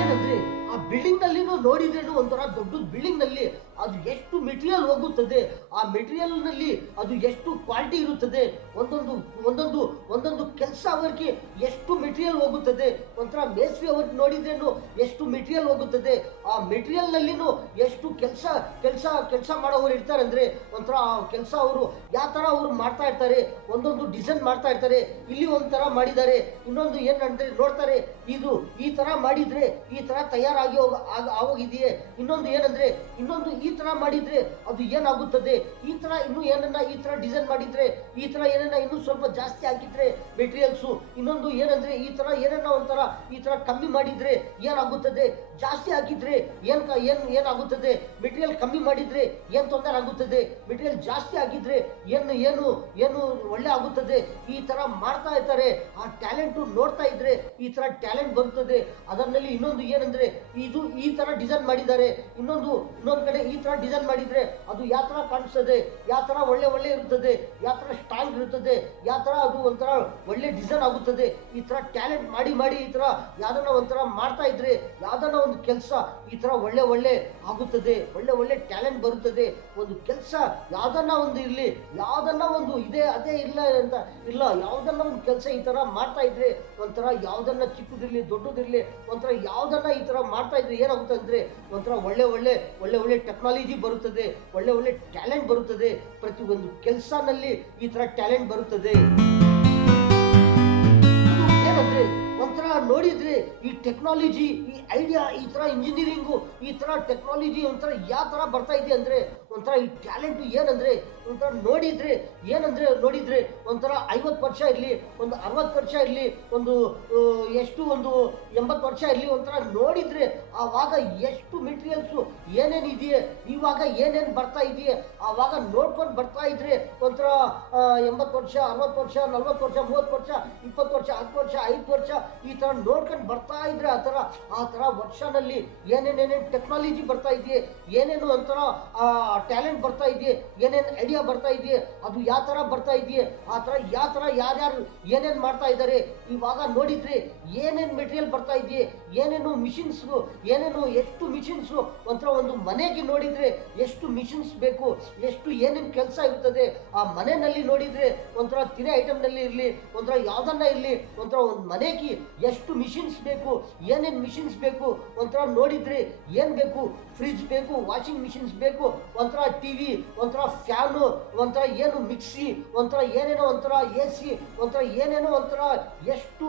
ಏನಂದರೆ ಆ ಬಿಲ್ಡಿಂಗ್ನಲ್ಲಿನೂ ನೋಡಿದ್ರೇನು ಒಂಥರ ದೊಡ್ಡ ಬಿಲ್ಡಿಂಗ್ನಲ್ಲಿ ಅದು ಎಷ್ಟು ಮೆಟೀರಿಯಲ್ ಹೋಗುತ್ತದೆ, ಆ ಮೆಟೀರಿಯಲ್ನಲ್ಲಿ ಅದು ಎಷ್ಟು ಕ್ವಾಲಿಟಿ ಇರುತ್ತದೆ, ಒಂದೊಂದು ಕೆಲಸ ಅವರಿಗೆ ಎಷ್ಟು ಮೆಟೀರಿಯಲ್ ಹೋಗುತ್ತದೆ. ಒಂಥರ ಮೇಸ್ತ್ರಿ ಅವ್ರಿಗೆ ನೋಡಿದ್ರೇನು ಎಷ್ಟು ಮೆಟೀರಿಯಲ್ ಹೋಗುತ್ತದೆ. ಆ ಮೆಟೀರಿಯಲ್ನಲ್ಲಿನೂ ಎಷ್ಟು ಕೆಲಸ ಮಾಡೋರು ಇರ್ತಾರೆ ಅಂದರೆ ಒಂಥರ ಆ ಕೆಲಸ ಅವರು ಯಾವ ಥರ ಅವರು ಮಾಡ್ತಾ ಇರ್ತಾರೆ, ಒಂದೊಂದು ಡಿಸೈನ್ ಮಾಡ್ತಾ ಇರ್ತಾರೆ. ಇಲ್ಲಿ ಒಂಥರ ಮಾಡಿದ್ದಾರೆ, ಇನ್ನೊಂದು ಏನಂದರೆ ನೋಡ್ತಾರೆ ಇದು ಈ ಥರ ಮಾಡಿದರೆ ಈ ಥರ ತಯಾರಾಗಿ ಆಗೋಗಿದೆಯೇ, ಇನ್ನೊಂದು ಏನಂದರೆ ಇನ್ನೊಂದು ಈ ಥರ ಮಾಡಿದರೆ ಅದು ಏನಾಗುತ್ತದೆ, ಈ ಥರ ಇನ್ನೂ ಏನನ್ನ ಈ ಥರ ಡಿಸೈನ್ ಮಾಡಿದರೆ, ಈ ಥರ ಏನನ್ನ ಇನ್ನೂ ಸ್ವಲ್ಪ ಜಾಸ್ತಿ ಹಾಕಿದ್ರೆ ಮೆಟೀರಿಯಲ್ಸು, ಇನ್ನೊಂದು ಏನಂದರೆ ಈ ಥರ ಏನನ್ನ ಒಂಥರ ಈ ಥರ ಕಮ್ಮಿ ಮಾಡಿದರೆ ಏನಾಗುತ್ತದೆ, ಜಾಸ್ತಿ ಹಾಕಿದರೆ ಏನಾಗುತ್ತದೆ, ಮೆಟೀರಿಯಲ್ ಕಮ್ಮಿ ಮಾಡಿದರೆ ಏನು ತೊಂದರೆ ಆಗುತ್ತದೆ, ಮೆಟೀರಿಯಲ್ ಜಾಸ್ತಿ ಆಗಿದ್ರೆ ಏನು ಒಳ್ಳೆ ಆಗುತ್ತದೆ. ಈ ಥರ ಮಾಡ್ತಾ ಇರ್ತಾರೆ. ಆ ಟ್ಯಾಲೆಂಟು ನೋಡ್ತಾ ಇದ್ರೆ ಈ ಥರ ಟ್ಯಾಲೆಂಟ್ ಬರುತ್ತದೆ. ಅದರಲ್ಲಿ ಇನ್ನೊಂದು ಏನಂದರೆ ಈ ಥರ ಡಿಸೈನ್ ಮಾಡಿದ್ದಾರೆ, ಇನ್ನೊಂದು ಕಡೆ ಈ ತರ ಡಿಸೈನ್ ಮಾಡಿದ್ರೆ ಅದು ಯಾವ ತರ ಕಾಣಿಸ್ತದೆ, ಯಾವ ತರ ಒಳ್ಳೆ ಇರುತ್ತದೆ, ಯಾವ ತರ ಸ್ಟ್ರಾಂಗ್ ಇರುತ್ತದೆ, ಯಾವ ತರ ಅದು ಒಂಥರ ಒಳ್ಳೆ ಡಿಸೈನ್ ಆಗುತ್ತದೆ. ಈ ತರ ಟ್ಯಾಲೆಂಟ್ ಮಾಡಿ ಈ ತರ ಯಾವ್ದನ್ನ ಒಂಥರ ಮಾಡ್ತಾ ಇದ್ರೆ ಯಾವ್ದನ್ನ ಒಂದು ಕೆಲಸ ಈ ತರ ಒಳ್ಳೆ ಆಗುತ್ತದೆ, ಒಳ್ಳೆ ಟ್ಯಾಲೆಂಟ್ ಬರುತ್ತದೆ. ಒಂದು ಕೆಲಸ ಯಾವ್ದನ್ನ ಒಂದು ಇರ್ಲಿ, ಯಾವ್ದನ್ನ ಒಂದು ಇದೆ ಅದೇ ಇಲ್ಲ ಅಂತ ಇಲ್ಲ, ಯಾವ್ದನ್ನ ಒಂದು ಕೆಲಸ ಈ ತರ ಮಾಡ್ತಾ ಇದ್ರೆ ಒಂಥರ ಯಾವ್ದನ್ನ ಚಿಕ್ಕದಿರ್ಲಿ ದೊಡ್ಡದಿರ್ಲಿ ಒಂಥರ ಯಾವ್ದನ್ನ ಈ ತರ ಮಾಡ್ತಾ ಇದ್ರೆ ಏನಾಗುತ್ತೆ ಅಂದ್ರೆ ಒಂಥರ ಒಳ್ಳೆ ಟೆಕ್ನಾಲಜಿ ಬರುತ್ತದೆ, ಒಳ್ಳೆ ಟ್ಯಾಲೆಂಟ್ ಬರುತ್ತದೆ. ಪ್ರತಿ ಒಂದು ಕೆಲಸನಲ್ಲಿ ಈ ತರ ಟ್ಯಾಲೆಂಟ್ ಬರುತ್ತದೆ. ಏನಂದ್ರೆ ಒಂಥರ ನೋಡಿದ್ರೆ ಈ ಟೆಕ್ನಾಲಜಿ, ಈ ಐಡಿಯಾ, ಈ ತರ ಇಂಜಿನಿಯರಿಂಗು, ಈ ತರ ಟೆಕ್ನಾಲಜಿ ಒಂಥರ ಯಾವ ತರ ಬರ್ತಾ ಇದೆ ಅಂದ್ರೆ ಒಂಥರ ಈ ಟ್ಯಾಲೆಂಟ್ ಏನಂದ್ರೆ ಒಂಥರ ನೋಡಿದ್ರೆ ಒಂಥರ 50 ವರ್ಷ ಇರಲಿ, ಒಂದು 60 ವರ್ಷ ಇರಲಿ, ಒಂದು 80 ವರ್ಷ ಇರಲಿ, ಒಂಥರ ನೋಡಿದ್ರೆ ಆವಾಗ ಎಷ್ಟು ಮೆಟೀರಿಯಲ್ಸು ಏನೇನು ಇದೆಯೇ, ಇವಾಗ ಏನೇನು ಬರ್ತಾ ಇದೆಯೇ ಆವಾಗ ನೋಡ್ಕೊಂಡು ಬರ್ತಾ ಇದ್ರೆ ಒಂಥರ 80 ವರ್ಷ 60 ವರ್ಷ 40 ವರ್ಷ 30 ವರ್ಷ 20 ವರ್ಷ 10 ವರ್ಷ 5 ವರ್ಷ ಈ ತರ ನೋಡ್ಕೊಂಡು ಬರ್ತಾ ಇದ್ರೆ ಆ ತರ ವರ್ಷನಲ್ಲಿ ಏನೇನೇನೇನು ಟೆಕ್ನಾಲಜಿ ಬರ್ತಾ ಇದೆಯೇ, ಏನೇನು ಒಂಥರ ಟ್ಯಾಲೆಂಟ್ ಬರ್ತಾ ಇದೆಯೇ, ಏನೇನು ಐಡಿಯಾ ಬರ್ತಾ ಇದೆಯೇ, ಅದು ಯಾವ ತರ ಬರ್ತಾ ಇದೆಯೇ, ಆ ತರ ಯಾವ ತರ ಯಾರ್ಯಾರು ಏನೇನು ಮಾಡ್ತಾ ಇದ್ದಾರೆ. ಇವಾಗ ನೋಡಿದ್ರೆ ಏನೇನು ಮೆಟೀರಿಯಲ್ ಬರ್ತಾ ಇದೆಯೇ, ಏನೇನು ಮಿಷಿನ್ಸ್ಗಳು, ಎಷ್ಟು ಮಿಷಿನ್ಸು ಒಂಥರ ಒಂದು ಮನೆಗೆ ನೋಡಿದ್ರೆ ಎಷ್ಟು ಮಿಷಿನ್ಸ್ ಬೇಕು, ಎಷ್ಟು ಏನೇನು ಕೆಲಸ ಇರ್ತದೆ. ಆ ಮನೆಯಲ್ಲಿ ನೋಡಿದ್ರೆ ಒಂಥರ ತಿನೆ ಐಟಮ್ನಲ್ಲಿ ಇರಲಿ, ಒಂಥರ ಯಾವ್ದನ್ನ ಇರಲಿ, ಒಂಥರ ಒಂದು ಮನೆಗೆ ಎಷ್ಟು ಮಿಷಿನ್ಸ್ ಬೇಕು, ಏನೇನು ಮಿಷಿನ್ಸ್ ಬೇಕು, ಒಂಥರ ನೋಡಿದ್ರೆ ಏನು ಬೇಕು, ಫ್ರಿಜ್ ಬೇಕು, ವಾಷಿಂಗ್ ಮಿಷಿನ್ಸ್ ಬೇಕು, ಒಂಥರ ಟಿವಿ, ಒಂಥರ ಫ್ಯಾನು, ಒಂಥರ ಏನು ಮಿಕ್ಸಿ, ಒಂಥರ ಏನೇನೋ ಒಂಥರ AC, ಒಂಥರ ಏನೇನೋ ಒಂಥರ ಎಷ್ಟು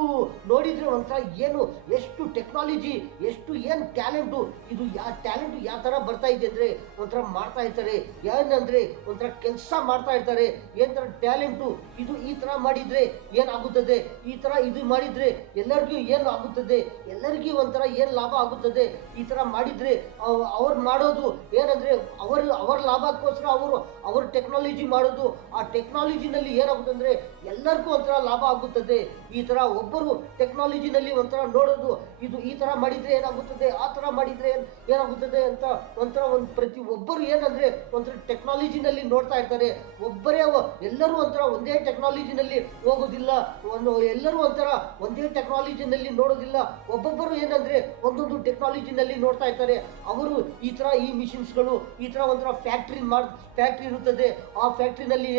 ನೋಡಿದ್ರೆ ಒಂಥರ ಏನು ಎಷ್ಟು ಟೆಕ್ನಾಲಜಿ, ಎಷ್ಟು ಏನು ಟ್ಯಾಲೆಂಟು. ಇದು ಟ್ಯಾಲೆಂಟು ಯಾವ ಥರ ಬರ್ತಾ ಇದೆ ಅಂದರೆ ಒಂಥರ ಮಾಡ್ತಾ ಇರ್ತಾರೆ. ಏನಂದರೆ ಒಂಥರ ಕೆಲಸ ಮಾಡ್ತಾ ಇರ್ತಾರೆ. ಏನಂತರ ಟ್ಯಾಲೆಂಟು ಇದು ಈ ಥರ ಮಾಡಿದರೆ ಏನಾಗುತ್ತದೆ, ಈ ಥರ ಇದು ಮಾಡಿದರೆ ಎಲ್ಲರಿಗೂ ಏನು ಆಗುತ್ತದೆ, ಎಲ್ಲರಿಗೂ ಒಂಥರ ಏನು ಲಾಭ ಆಗುತ್ತದೆ. ಈ ಥರ ಮಾಡಿದರೆ ಅವ್ರು ಮಾಡೋದು ಏನಂದರೆ ಅವರ ಲಾಭಕ್ಕೋಸ್ಕರ ಅವರು ಟೆಕ್ನಾಲಜಿ ಮಾಡೋದು. ಆ ಟೆಕ್ನಾಲಜಿನಲ್ಲಿ ಏನಾಗುತ್ತೆ ಅಂದರೆ ಎಲ್ಲರಿಗೂ ಒಂಥರ ಲಾಭ ಆಗುತ್ತದೆ. ಈ ಥರ ಒಬ್ಬರು ಟೆಕ್ನಾಲಜಿನಲ್ಲಿ ಒಂಥರ ನೋಡೋದು, ಇದು ಈ ಥರ ಮಾಡಿದರೆ ಏನಾಗುತ್ತದೆ, ಆ ಥರ ಮಾಡಿದರೆ ಏನಾಗುತ್ತದೆ ಅಂತ ಒಂಥರ ಪ್ರತಿ ಒಬ್ಬರು ಏನಂದರೆ ಒಂಥರ ಟೆಕ್ನಾಲಜಿನಲ್ಲಿ ನೋಡ್ತಾ ಇರ್ತಾರೆ. ಎಲ್ಲರೂ ಒಂಥರ ಒಂದೇ ಟೆಕ್ನಾಲಜಿನಲ್ಲಿ ಹೋಗೋದಿಲ್ಲ, ಎಲ್ಲರೂ ಒಂಥರ ಒಂದೇ ಟೆಕ್ನಾಲಜಿನಲ್ಲಿ ನೋಡೋದಿಲ್ಲ. ಒಬ್ಬೊಬ್ಬರು ಏನಂದರೆ ಒಂದೊಂದು ಟೆಕ್ನಾಲಜಿನಲ್ಲಿ ನೋಡ್ತಾ ಇರ್ತಾರೆ. ಅವರು ಈ ಥರ ಈ ಮಿಷಿನ್ಸ್ಗಳು ಈ ಥರ ಒಂಥರ ಫ್ಯಾಕ್ಟ್ರಿ ಇರುತ್ತದೆ. ಆ ಫ್ಯಾಕ್ಟ್ರಿನಲ್ಲಿ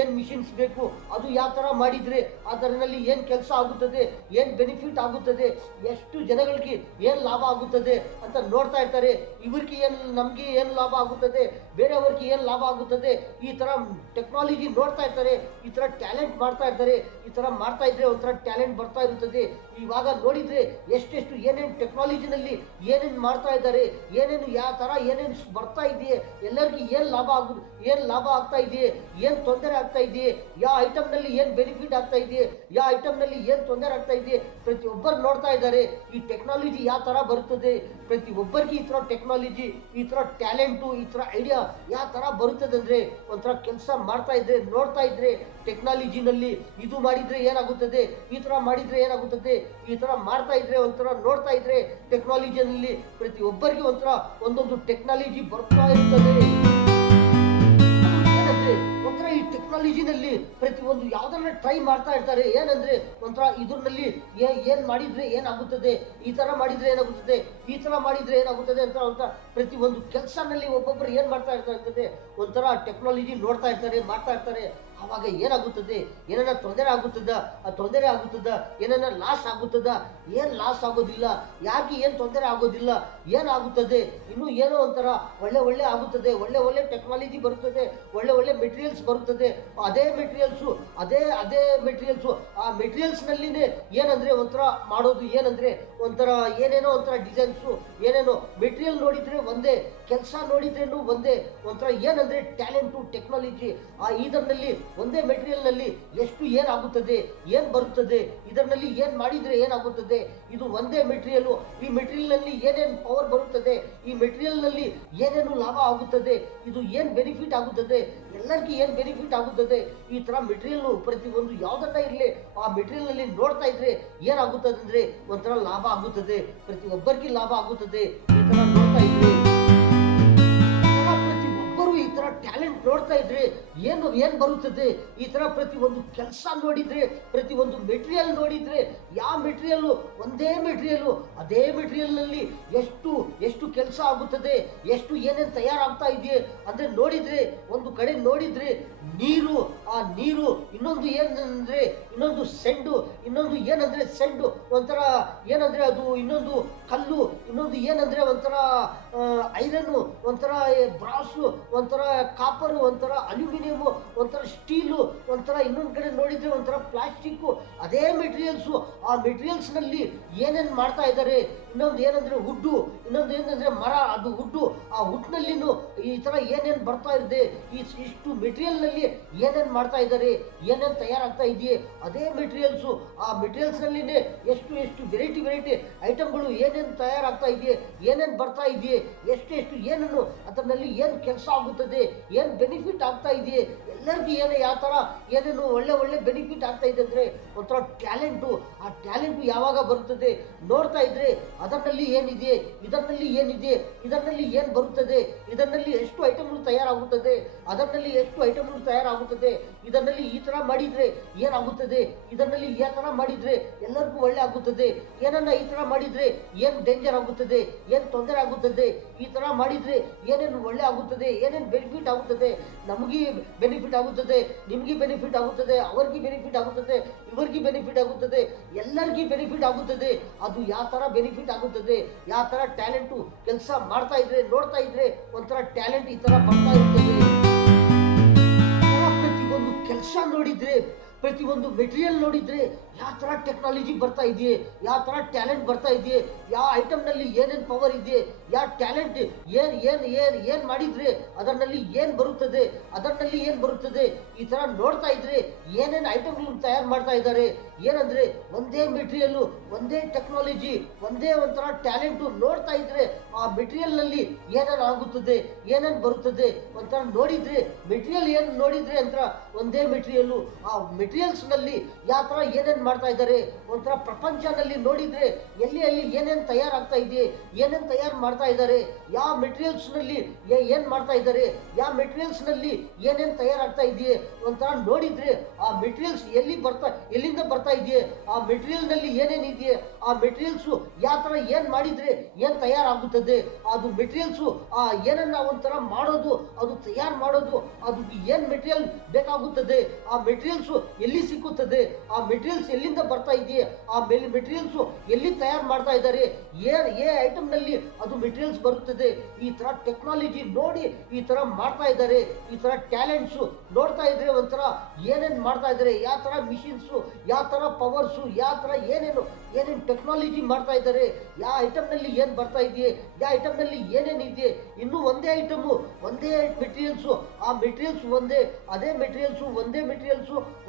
ಏನು ಮಿಷಿನ್ಸ್ ಬೇಕು, ಅದು ಯಾವ ಥರ ಮಾಡಿದರೆ ಅದರಲ್ಲಿ ಏನು ಕೆಲಸ ಆಗುತ್ತದೆ, ಏನು ಬೆನಿಫಿಟ್ ಆಗುತ್ತದೆ, ಎಷ್ಟು ಜನಗಳಿಗೆ ಏನು ಲಾಭ ಆಗುತ್ತದೆ ಅಂತ ನೋಡ್ತಾ ಇರ್ತಾರೆ. ನಮಗೆ ಏನು ಲಾಭ ಆಗುತ್ತದೆ, ಬೇರೆಯವ್ರಿಗೆ ಏನು ಲಾಭ ಆಗುತ್ತದೆ, ಈ ಥರ ಟೆಕ್ನಾಲಜಿ ನೋಡ್ತಾ ಇರ್ತಾರೆ. ಈ ಥರ ಟ್ಯಾಲೆಂಟ್ ಮಾಡ್ತಾ ಇರ್ತಾರೆ. ಈ ಥರ ಮಾಡ್ತಾ ಇದ್ರೆ ಒಂಥರ ಟ್ಯಾಲೆಂಟ್ ಬರ್ತಾ ಇರುತ್ತದೆ. ಇವಾಗ ನೋಡಿದರೆ ಎಷ್ಟೆಷ್ಟು ಏನೇನು ಟೆಕ್ನಾಲಜಿನಲ್ಲಿ ಏನೇನು ಮಾಡ್ತಾ ಇದ್ದಾರೆ, ಏನೇನು ಯಾವ ಥರ ಏನೇನು ಬರ್ತಾ ಇದೆಯೇ, ಎಲ್ಲರಿಗೂ ಏನು ಲಾಭ ಆಗ್ತಾ ಇದೆಯೇ, ಏನು ತೊಂದರೆ ಆಗ್ತಾ ಇದೆಯೇ, ಯಾವ ಐಟಮ್ನಲ್ಲಿ ಏನು ಬೆನಿಫಿಟ್ ಆಗ್ತಾ ಇದೆಯೇ, ಯಾವ ಐಟಮ್ನಲ್ಲಿ ಏನು ತೊಂದರೆ ಆಗ್ತಾ ಇದೆಯೇ ಪ್ರತಿಯೊಬ್ಬರು ನೋಡ್ತಾ ಇದ್ದಾರೆ. ಈ ಟೆಕ್ನಾಲಜಿ ಯಾವ ಥರ ಬರುತ್ತದೆ, ಪ್ರತಿಯೊಬ್ಬರಿಗೆ ಈ ಥರ ಟೆಕ್ನಾಲಜಿ, ಈ ಥರ ಟ್ಯಾಲೆಂಟು, ಈ ಥರ ಐಡಿಯಾ ಯಾವ ಥರ ಬರುತ್ತದೆ ಅಂದರೆ ಒಂಥರ ಕೆಲಸ ಮಾಡ್ತಾ ಇದ್ರೆ ನೋಡ್ತಾ ಇದ್ರೆ ಟೆಕ್ನಾಲಜಿನಲ್ಲಿ ಇದು ಮಾಡಿದರೆ ಏನಾಗುತ್ತದೆ, ಈ ಥರ ಮಾಡಿದರೆ ಏನಾಗುತ್ತದೆ, ಈ ಥರ ಮಾಡ್ತಾ ಇದ್ರೆ ಒಂಥರ ನೋಡ್ತಾ ಇದ್ರೆ ಟೆಕ್ನಾಲಜಿಯಲ್ಲಿ ಪ್ರತಿಯೊಬ್ಬರಿಗೆ ಒಂಥರ ಒಂದೊಂದು ಟೆಕ್ನಾಲಜಿ ಬರ್ತಾ ಇರ್ತದೆ. ಒಂಥರ ಈ ಟೆಕ್ನಾಲಜಿನಲ್ಲಿ ಪ್ರತಿಯೊಂದು ಯಾವುದನ್ನ ಟ್ರೈ ಮಾಡ್ತಾ ಇರ್ತಾರೆ. ಏನಂದ್ರೆ ಒಂಥರ ಇದರಲ್ಲಿ ಏನ್ ಮಾಡಿದ್ರೆ ಏನಾಗುತ್ತದೆ, ಈ ತರ ಮಾಡಿದ್ರೆ ಏನಾಗುತ್ತದೆ, ಈ ತರ ಮಾಡಿದ್ರೆ ಏನಾಗುತ್ತದೆ ಅಂತ ಪ್ರತಿಯೊಂದು ಕೆಲಸನಲ್ಲಿ ಒಬ್ಬೊಬ್ಬರು ಏನ್ ಮಾಡ್ತಾ ಇರ್ತದೆ ಒಂಥರ ಟೆಕ್ನಾಲಜಿ ನೋಡ್ತಾ ಇರ್ತಾರೆ, ಮಾಡ್ತಾ ಇರ್ತಾರೆ. ಆವಾಗ ಏನಾಗುತ್ತದೆ, ಏನನ್ನ ತೊಂದರೆ ಆಗುತ್ತದ, ಏನನ್ನ ಲಾಸ್ ಆಗುತ್ತದ, ಏನು ಲಾಸ್ ಆಗೋದಿಲ್ಲ, ಯಾಕೆ ಏನು ತೊಂದರೆ ಆಗೋದಿಲ್ಲ, ಏನಾಗುತ್ತದೆ, ಇನ್ನೂ ಏನೋ ಒಂಥರ ಒಳ್ಳೆ ಆಗುತ್ತದೆ. ಒಳ್ಳೆ ಟೆಕ್ನಾಲಜಿ ಬರುತ್ತದೆ, ಒಳ್ಳೆ ಮೆಟೀರಿಯಲ್ಸ್ ಬರುತ್ತದೆ. ಅದೇ ಮೆಟೀರಿಯಲ್ಸು ಆ ಮೆಟೀರಿಯಲ್ಸ್ನಲ್ಲಿನೇ ಏನಂದ್ರೆ ಒಂಥರ ಮಾಡೋದು, ಏನಂದ್ರೆ ಒಂಥರ ಏನೇನೋ ಒಂಥರ ಡಿಸೈನ್ಸು, ಏನೇನೋ ಮೆಟೀರಿಯಲ್ ನೋಡಿದ್ರೆ ಒಂದೇ, ಕೆಲಸ ನೋಡಿದ್ರೇನು ಒಂದೇ, ಒಂಥರ ಏನಂದ್ರೆ ಟ್ಯಾಲೆಂಟು ಟೆಕ್ನಾಲಜಿ. ಇದರಲ್ಲಿ ಒಂದೇ ಮೆಟೀರಿಯಲ್ನಲ್ಲಿ ಎಷ್ಟು ಏನಾಗುತ್ತದೆ, ಏನು ಬರುತ್ತದೆ, ಇದರಲ್ಲಿ ಏನು ಮಾಡಿದರೆ ಏನಾಗುತ್ತದೆ, ಇದು ಒಂದೇ ಮೆಟೀರಿಯಲು, ಈ ಮೆಟೀರಿಯಲ್ನಲ್ಲಿ ಏನೇನು ಪವರ್ ಬರುತ್ತದೆ, ಈ ಮೆಟೀರಿಯಲ್ನಲ್ಲಿ ಏನೇನು ಲಾಭ ಆಗುತ್ತದೆ, ಇದು ಏನು ಬೆನಿಫಿಟ್ ಆಗುತ್ತದೆ, ಎಲ್ಲರಿಗೂ ಏನು ಬೆನಿಫಿಟ್ ಆಗುತ್ತದೆ, ಈ ಥರ ಮೆಟೀರಿಯಲ್ಲು ಪ್ರತಿಯೊಂದು ಯಾವುದನ್ನ ಇರಲಿ ಆ ಮೆಟೀರಿಯಲ್ನಲ್ಲಿ ನೋಡ್ತಾ ಇದ್ರೆ ಏನಾಗುತ್ತದೆ ಅಂದರೆ ಒಂಥರ ಲಾಭ ಆಗುತ್ತದೆ, ಪ್ರತಿಯೊಬ್ಬರಿಗೆ ಲಾಭ ಆಗುತ್ತದೆ. ಈ ಥರ ನೋಡ್ತಾ ಇದ್ರೆ ಪ್ರತಿಯೊಬ್ಬರು ಈ ಥರ ಟ್ಯಾಲೆಂಟ್ ನೋಡ್ತಾ ಇದ್ರೆ ಏನು ಬರುತ್ತದೆ, ಈ ಥರ ಪ್ರತಿಯೊಂದು ಕೆಲಸ ನೋಡಿದ್ರೆ, ಪ್ರತಿಯೊಂದು ಮೆಟೀರಿಯಲ್ ನೋಡಿದ್ರೆ, ಯಾವ ಮೆಟೀರಿಯಲ್ಲು ಒಂದೇ ಮೆಟೀರಿಯಲ್ಲು ಅದೇ ಮೆಟೀರಿಯಲ್ನಲ್ಲಿ ಎಷ್ಟು ಕೆಲಸ ಆಗುತ್ತದೆ, ಎಷ್ಟು ಏನೇನು ತಯಾರಾಗ್ತಾ ಇದೆಯೇ ಅಂದರೆ ನೋಡಿದ್ರೆ, ಒಂದು ಕಡೆ ನೋಡಿದ್ರೆ ನೀರು, ಆ ನೀರು, ಇನ್ನೊಂದು ಏನಂದ್ರೆ ಇನ್ನೊಂದು ಸೆಂಡು ಒಂಥರ ಏನಂದ್ರೆ ಅದು ಇನ್ನೊಂದು ಕಲ್ಲು, ಇನ್ನೊಂದು ಏನಂದ್ರೆ ಒಂಥರ ಐರನ್ನು, ಒಂಥರ ಬ್ರಾಸು, ಒಂಥರ ಕಾಪರು, ಒಂಥರ ಅಲ್ಯೂಮಿನಿಯಮು, ಒಂಥರ ಸ್ಟೀಲು, ಒಂಥರ ಇನ್ನೊಂದು ಕಡೆ ನೋಡಿದ್ರೆ ಒಂಥರ ಪ್ಲಾಸ್ಟಿಕ್ಕು, ಅದೇ ಮೆಟೀರಿಯಲ್ಸು. ಆ ಮೆಟೀರಿಯಲ್ಸ್ನಲ್ಲಿ ಏನೇನು ಮಾಡ್ತಾ ಇದ್ದಾರೆ, ಇನ್ನೊಂದು ಏನಂದ್ರೆ ವುಡ್ಡು, ಇನ್ನೊಂದು ಏನಂದ್ರೆ ಮರ, ಅದು ವುಡ್ಡು, ಆ ವುಡ್ನಲ್ಲಿನೂ ಈ ಥರ ಏನೇನು ಬರ್ತಾ ಇದೆ, ಇಷ್ಟು ಮೆಟೀರಿಯಲ್ನಲ್ಲಿ ಏನೇನು ಮಾಡ್ತಾ ಇದ್ದಾರೆ, ಏನೇನು ತಯಾರಾಗ್ತಾ ಇದೆಯೇ ಅದೇ ಮೆಟೀರಿಯಲ್ಸು. ಆ ಮೆಟೀರಿಯಲ್ಸ್ನಲ್ಲಿನೇ ಎಷ್ಟು ವೆರೈಟಿ ಐಟಮ್ಗಳು ಏನೇನು ತಯಾರಾಗ್ತಾ ಇದೆಯೇ, ಏನೇನು ಬರ್ತಾ ಇದೆಯೇ, ಎಷ್ಟು ಏನನ್ನು ಅದರಲ್ಲಿ ಏನು ಕೆಲಸ ಆಗುತ್ತದೆ, ಏನು ಬೆನಿಫಿಟ್ ಆಗ್ತಾ ಇದೆಯೇ, ಎಲ್ಲರಿಗೂ ಯಾವ ಥರ ಏನೇನು ಒಳ್ಳೆ ಬೆನಿಫಿಟ್ ಆಗ್ತಾ ಇದೆ ಅಂದರೆ ಒಂಥರ ಟ್ಯಾಲೆಂಟು. ಆ ಟ್ಯಾಲೆಂಟು ಯಾವಾಗ ಬರುತ್ತದೆ ನೋಡ್ತಾ ಇದ್ರೆ ಅದರಲ್ಲಿ ಏನಿದೆ, ಇದರಲ್ಲಿ ಏನಿದೆ, ಇದರಲ್ಲಿ ಏನು ಬರುತ್ತದೆ, ಇದರಲ್ಲಿ ಎಷ್ಟು ಐಟಮ್ಗಳು ತಯಾರಾಗುತ್ತದೆ, ಅದರಲ್ಲಿ ಎಷ್ಟು ಐಟಮ್ಗಳು ತಯಾರಾಗುತ್ತದೆ, ಇದರಲ್ಲಿ ಈ ಥರ ಮಾಡಿದರೆ ಏನಾಗುತ್ತದೆ, ಇದರಲ್ಲಿ ಈ ಥರ ಮಾಡಿದರೆ ಎಲ್ಲರಿಗೂ ಒಳ್ಳೆ ಆಗುತ್ತದೆ, ಏನನ್ನ ಈ ಥರ ಮಾಡಿದರೆ ಏನು ಡೇಂಜರ್ ಆಗುತ್ತದೆ, ಏನು ತೊಂದರೆ ಆಗುತ್ತದೆ, ಈ ಥರ ಮಾಡಿದರೆ ಏನೇನು ಒಳ್ಳೆ ಆಗುತ್ತದೆ, ಏನೇನು ಬೆನಿಫಿಟ್ ಆಗುತ್ತದೆ, ನಮಗೆ ಬೆನಿಫಿಟ್ ಆಗುತ್ತದೆ, ನಿಮಗೆ ಬೆನಿಫಿಟ್ ಆಗುತ್ತದೆ, ಅವ್ರಿಗೆ ಬೆನಿಫಿಟ್ ಆಗುತ್ತದೆ, ಇವರಿಗೆ ಬೆನಿಫಿಟ್ ಆಗುತ್ತದೆ, ಎಲ್ಲರಿಗೂ ಬೆನಿಫಿಟ್ ಆಗುತ್ತದೆ. ಅದು ಯಾವ ಥರ ಬೆನಿಫಿಟ್ ಆಗುತ್ತದೆ, ಯಾವ ಥರ ಟ್ಯಾಲೆಂಟು ಕೆಲಸ ಮಾಡ್ತಾ ಇದ್ರೆ ನೋಡ್ತಾ ಇದ್ರೆ ಒಂಥರ ಟ್ಯಾಲೆಂಟ್ ಈ ಥರ ಬರ್ತಾ ಇರ್ತದೆ. ಪ್ರತಿಯೊಂದು ಕೆಲಸ ನೋಡಿದ್ರೆ, ಪ್ರತಿಯೊಂದು ಮೆಟೀರಿಯಲ್ ನೋಡಿದ್ರೆ ಯಾವ ಥರ ಟೆಕ್ನಾಲಜಿ ಬರ್ತಾ ಇದೆಯೇ, ಯಾವ ಥರ ಟ್ಯಾಲೆಂಟ್ ಬರ್ತಾ ಇದೆಯೇ, ಯಾವ ಐಟಮ್ನಲ್ಲಿ ಏನೇನು ಪವರ್ ಇದೆಯೇ, ಯಾವ ಟ್ಯಾಲೆಂಟ್ ಏನು ಮಾಡಿದರೆ ಅದರಲ್ಲಿ ಏನು ಬರುತ್ತದೆ, ಈ ಥರ ನೋಡ್ತಾ ಇದ್ರೆ ಏನೇನು ಐಟಮ್ಗಳನ್ನು ತಯಾರು ಮಾಡ್ತಾ ಇದ್ದಾರೆ, ಏನಂದರೆ ಒಂದೇ ಮೆಟೀರಿಯಲ್ಲು, ಒಂದೇ ಟೆಕ್ನಾಲಜಿ, ಒಂದೇ ಒಂಥರ ಟ್ಯಾಲೆಂಟು ನೋಡ್ತಾ ಇದ್ರೆ ಆ ಮೆಟೀರಿಯಲ್ನಲ್ಲಿ ಏನೇನು ಆಗುತ್ತದೆ, ಏನೇನು ಬರುತ್ತದೆ ಒಂಥರ ನೋಡಿದರೆ ಮೆಟೀರಿಯಲ್ ಏನು ನೋಡಿದರೆ ಅಂತ ಒಂದೇ ಮೆಟೀರಿಯಲ್ಲು. ಆ ಮೆಟೀರಿಯಲ್ಸ್ನಲ್ಲಿ ಯಾವ ಥರ ಏನೇನು ಮಾಡ್ತಾ ಇದ್ದಾರೆ, ಒಂಥರ ಪ್ರಪಂಚದಲ್ಲಿ ನೋಡಿದರೆ ಎಲ್ಲಿ ಏನೇನು ತಯಾರಾಗ್ತಾ ಇದೆ, ಏನೇನು ತಯಾರು ಮಾಡ್ತಾ ಇದ್ದಾರೆ, ಯಾವ ಮೆಟೀರಿಯಲ್ಸ್ನಲ್ಲಿ ಏನು ಮಾಡ್ತಾ ಇದ್ದಾರೆ, ಯಾವ ಮೆಟೀರಿಯಲ್ಸ್ನಲ್ಲಿ ಏನೇನು ತಯಾರಾಗ್ತಾ ಇದೆಯೇ ಒಂಥರ ನೋಡಿದರೆ ಆ ಮೆಟೀರಿಯಲ್ಸ್ ಎಲ್ಲಿಂದ ಬರ್ತಾ ಇದೆಯೇ, ಆ ಮೆಟೀರಿಯಲ್ನಲ್ಲಿ ಏನೇನಿದೆಯೇ, ಆ ಮೆಟೀರಿಯಲ್ಸು ಯಾವ ಥರ ಏನು ಮಾಡಿದರೆ ಏನು ತಯಾರಾಗುತ್ತದೆ, ಅದು ಮೆಟೀರಿಯಲ್ಸು ಏನನ್ನ ಒಂಥರ ಮಾಡೋದು, ಅದು ತಯಾರು ಮಾಡೋದು, ಅದು ಏನು ಮೆಟೀರಿಯಲ್ ಬೇಕಾಗುತ್ತದೆ, ಆ ಮೆಟೀರಿಯಲ್ಸು ಎಲ್ಲಿ ಸಿಕ್ಕುತ್ತದೆ, ಆ ಮೆಟೀರಿಯಲ್ಸ್ ಎಲ್ಲಿಂದ ಬರ್ತಾ ಇದೆಯೇ, ಆ ಮೆಟೀರಿಯಲ್ಸು ಎಲ್ಲಿ ತಯಾರು ಮಾಡ್ತಾ ಇದ್ದಾರೆ, ಐಟಮ್ನಲ್ಲಿ ಅದು ಮೆಟೀರಿಯಲ್ಸ್ ಬರುತ್ತದೆ. ಈ ಥರ ಟೆಕ್ನಾಲಜಿ ನೋಡಿ ಈ ಥರ ಮಾಡ್ತಾ ಇದ್ದಾರೆ. ಈ ಥರ ಟ್ಯಾಲೆಂಟ್ಸು ನೋಡ್ತಾ ಇದ್ರೆ ಒಂಥರ ಏನೇನು ಮಾಡ್ತಾ ಇದ್ದಾರೆ, ಯಾವ ಥರ ಮಿಷಿನ್ಸು, ಯಾವ ಥರ ಪವರ್ಸು, ಯಾವ ಥರ ಏನೇನು ಟೆಕ್ನಾಲಜಿ ಮಾಡ್ತಾ ಇದ್ದಾರೆ, ಯಾವ ಐಟಮ್ನಲ್ಲಿ ಏನು ಬರ್ತಾ ಇದೆಯೇ, ಯಾವ ಐಟಮ್ನಲ್ಲಿ ಏನೇನಿದೆ, ಇನ್ನೂ ಒಂದೇ ಐಟಮು, ಒಂದೇ ಮೆಟೀರಿಯಲ್ಸು, ಆ ಮೆಟೀರಿಯಲ್ಸ್ ಒಂದೇ, ಅದೇ ಮೆಟೀರಿಯಲ್ಸು,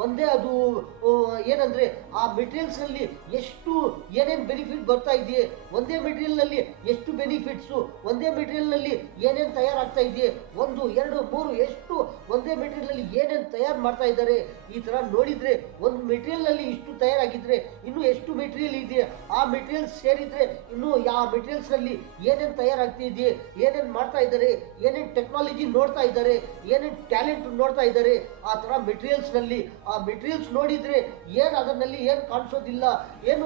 ಒಂದೇ ಅದು ಏನಂದರೆ ಆ ಮೆಟೀರಿಯಲ್ಸ್ನಲ್ಲಿ ಏನೇನು ಬೆನಿಫಿಟ್ ಬರ್ತಾ ಇದೆಯೇ, ಒಂದೇ ಮೆಟೀರಿಯಲ್ನಲ್ಲಿ ಎಷ್ಟು ಬೆನಿಫಿಟ್ಸು, ಒಂದೇ ಮೆಟೀರಿಯಲ್ನಲ್ಲಿ ಏನೇನು ತಯಾರಾಗ್ತಾ ಇದೆಯೇ, 1 2 3 ಒಂದೇ ಮೆಟೀರಿಯಲ್ನಲ್ಲಿ ಏನೇನು ತಯಾರು ಮಾಡ್ತಾ ಇದ್ದಾರೆ. ಈ ಥರ ನೋಡಿದರೆ ಒಂದು ಮೆಟೀರಿಯಲ್ನಲ್ಲಿ ಇಷ್ಟು ತಯಾರಾಗಿದ್ದರೆ ಇನ್ನೂ ಎಷ್ಟು ಮೆಟೀರಿಯಲ್ ಇದೆ, ಆ ಮೆಟೀರಿಯಲ್ಸ್ ಸೇರಿದರೆ ಇನ್ನೂ ಯಾವ ಮೆಟೀರಿಯಲ್ಸ್ನಲ್ಲಿ ಏನೇನು ತಯಾರಾಗ್ತಿದೆಯೇ, ಏನೇನು ಮಾಡ್ತಾ ಇದ್ದಾರೆ, ಏನೇನು ಟೆಕ್ನಾಲಜಿ ನೋಡ್ತಾ ಇದ್ದಾರೆ, ಏನೇನು ಟ್ಯಾಲೆಂಟ್ ನೋಡ್ತಾ ಇದ್ದಾರೆ, ಆ ಥರ ಮೆಟೀರಿಯಲ್ಸ್ನಲ್ಲಿ ಆ ಮೆಟೀರಿಯಲ್ಸ್ ನೋಡಿದರೆ ಅದರಲ್ಲಿ ಏನು ಕಾಣಿಸೋದಿಲ್ಲ, ಏನು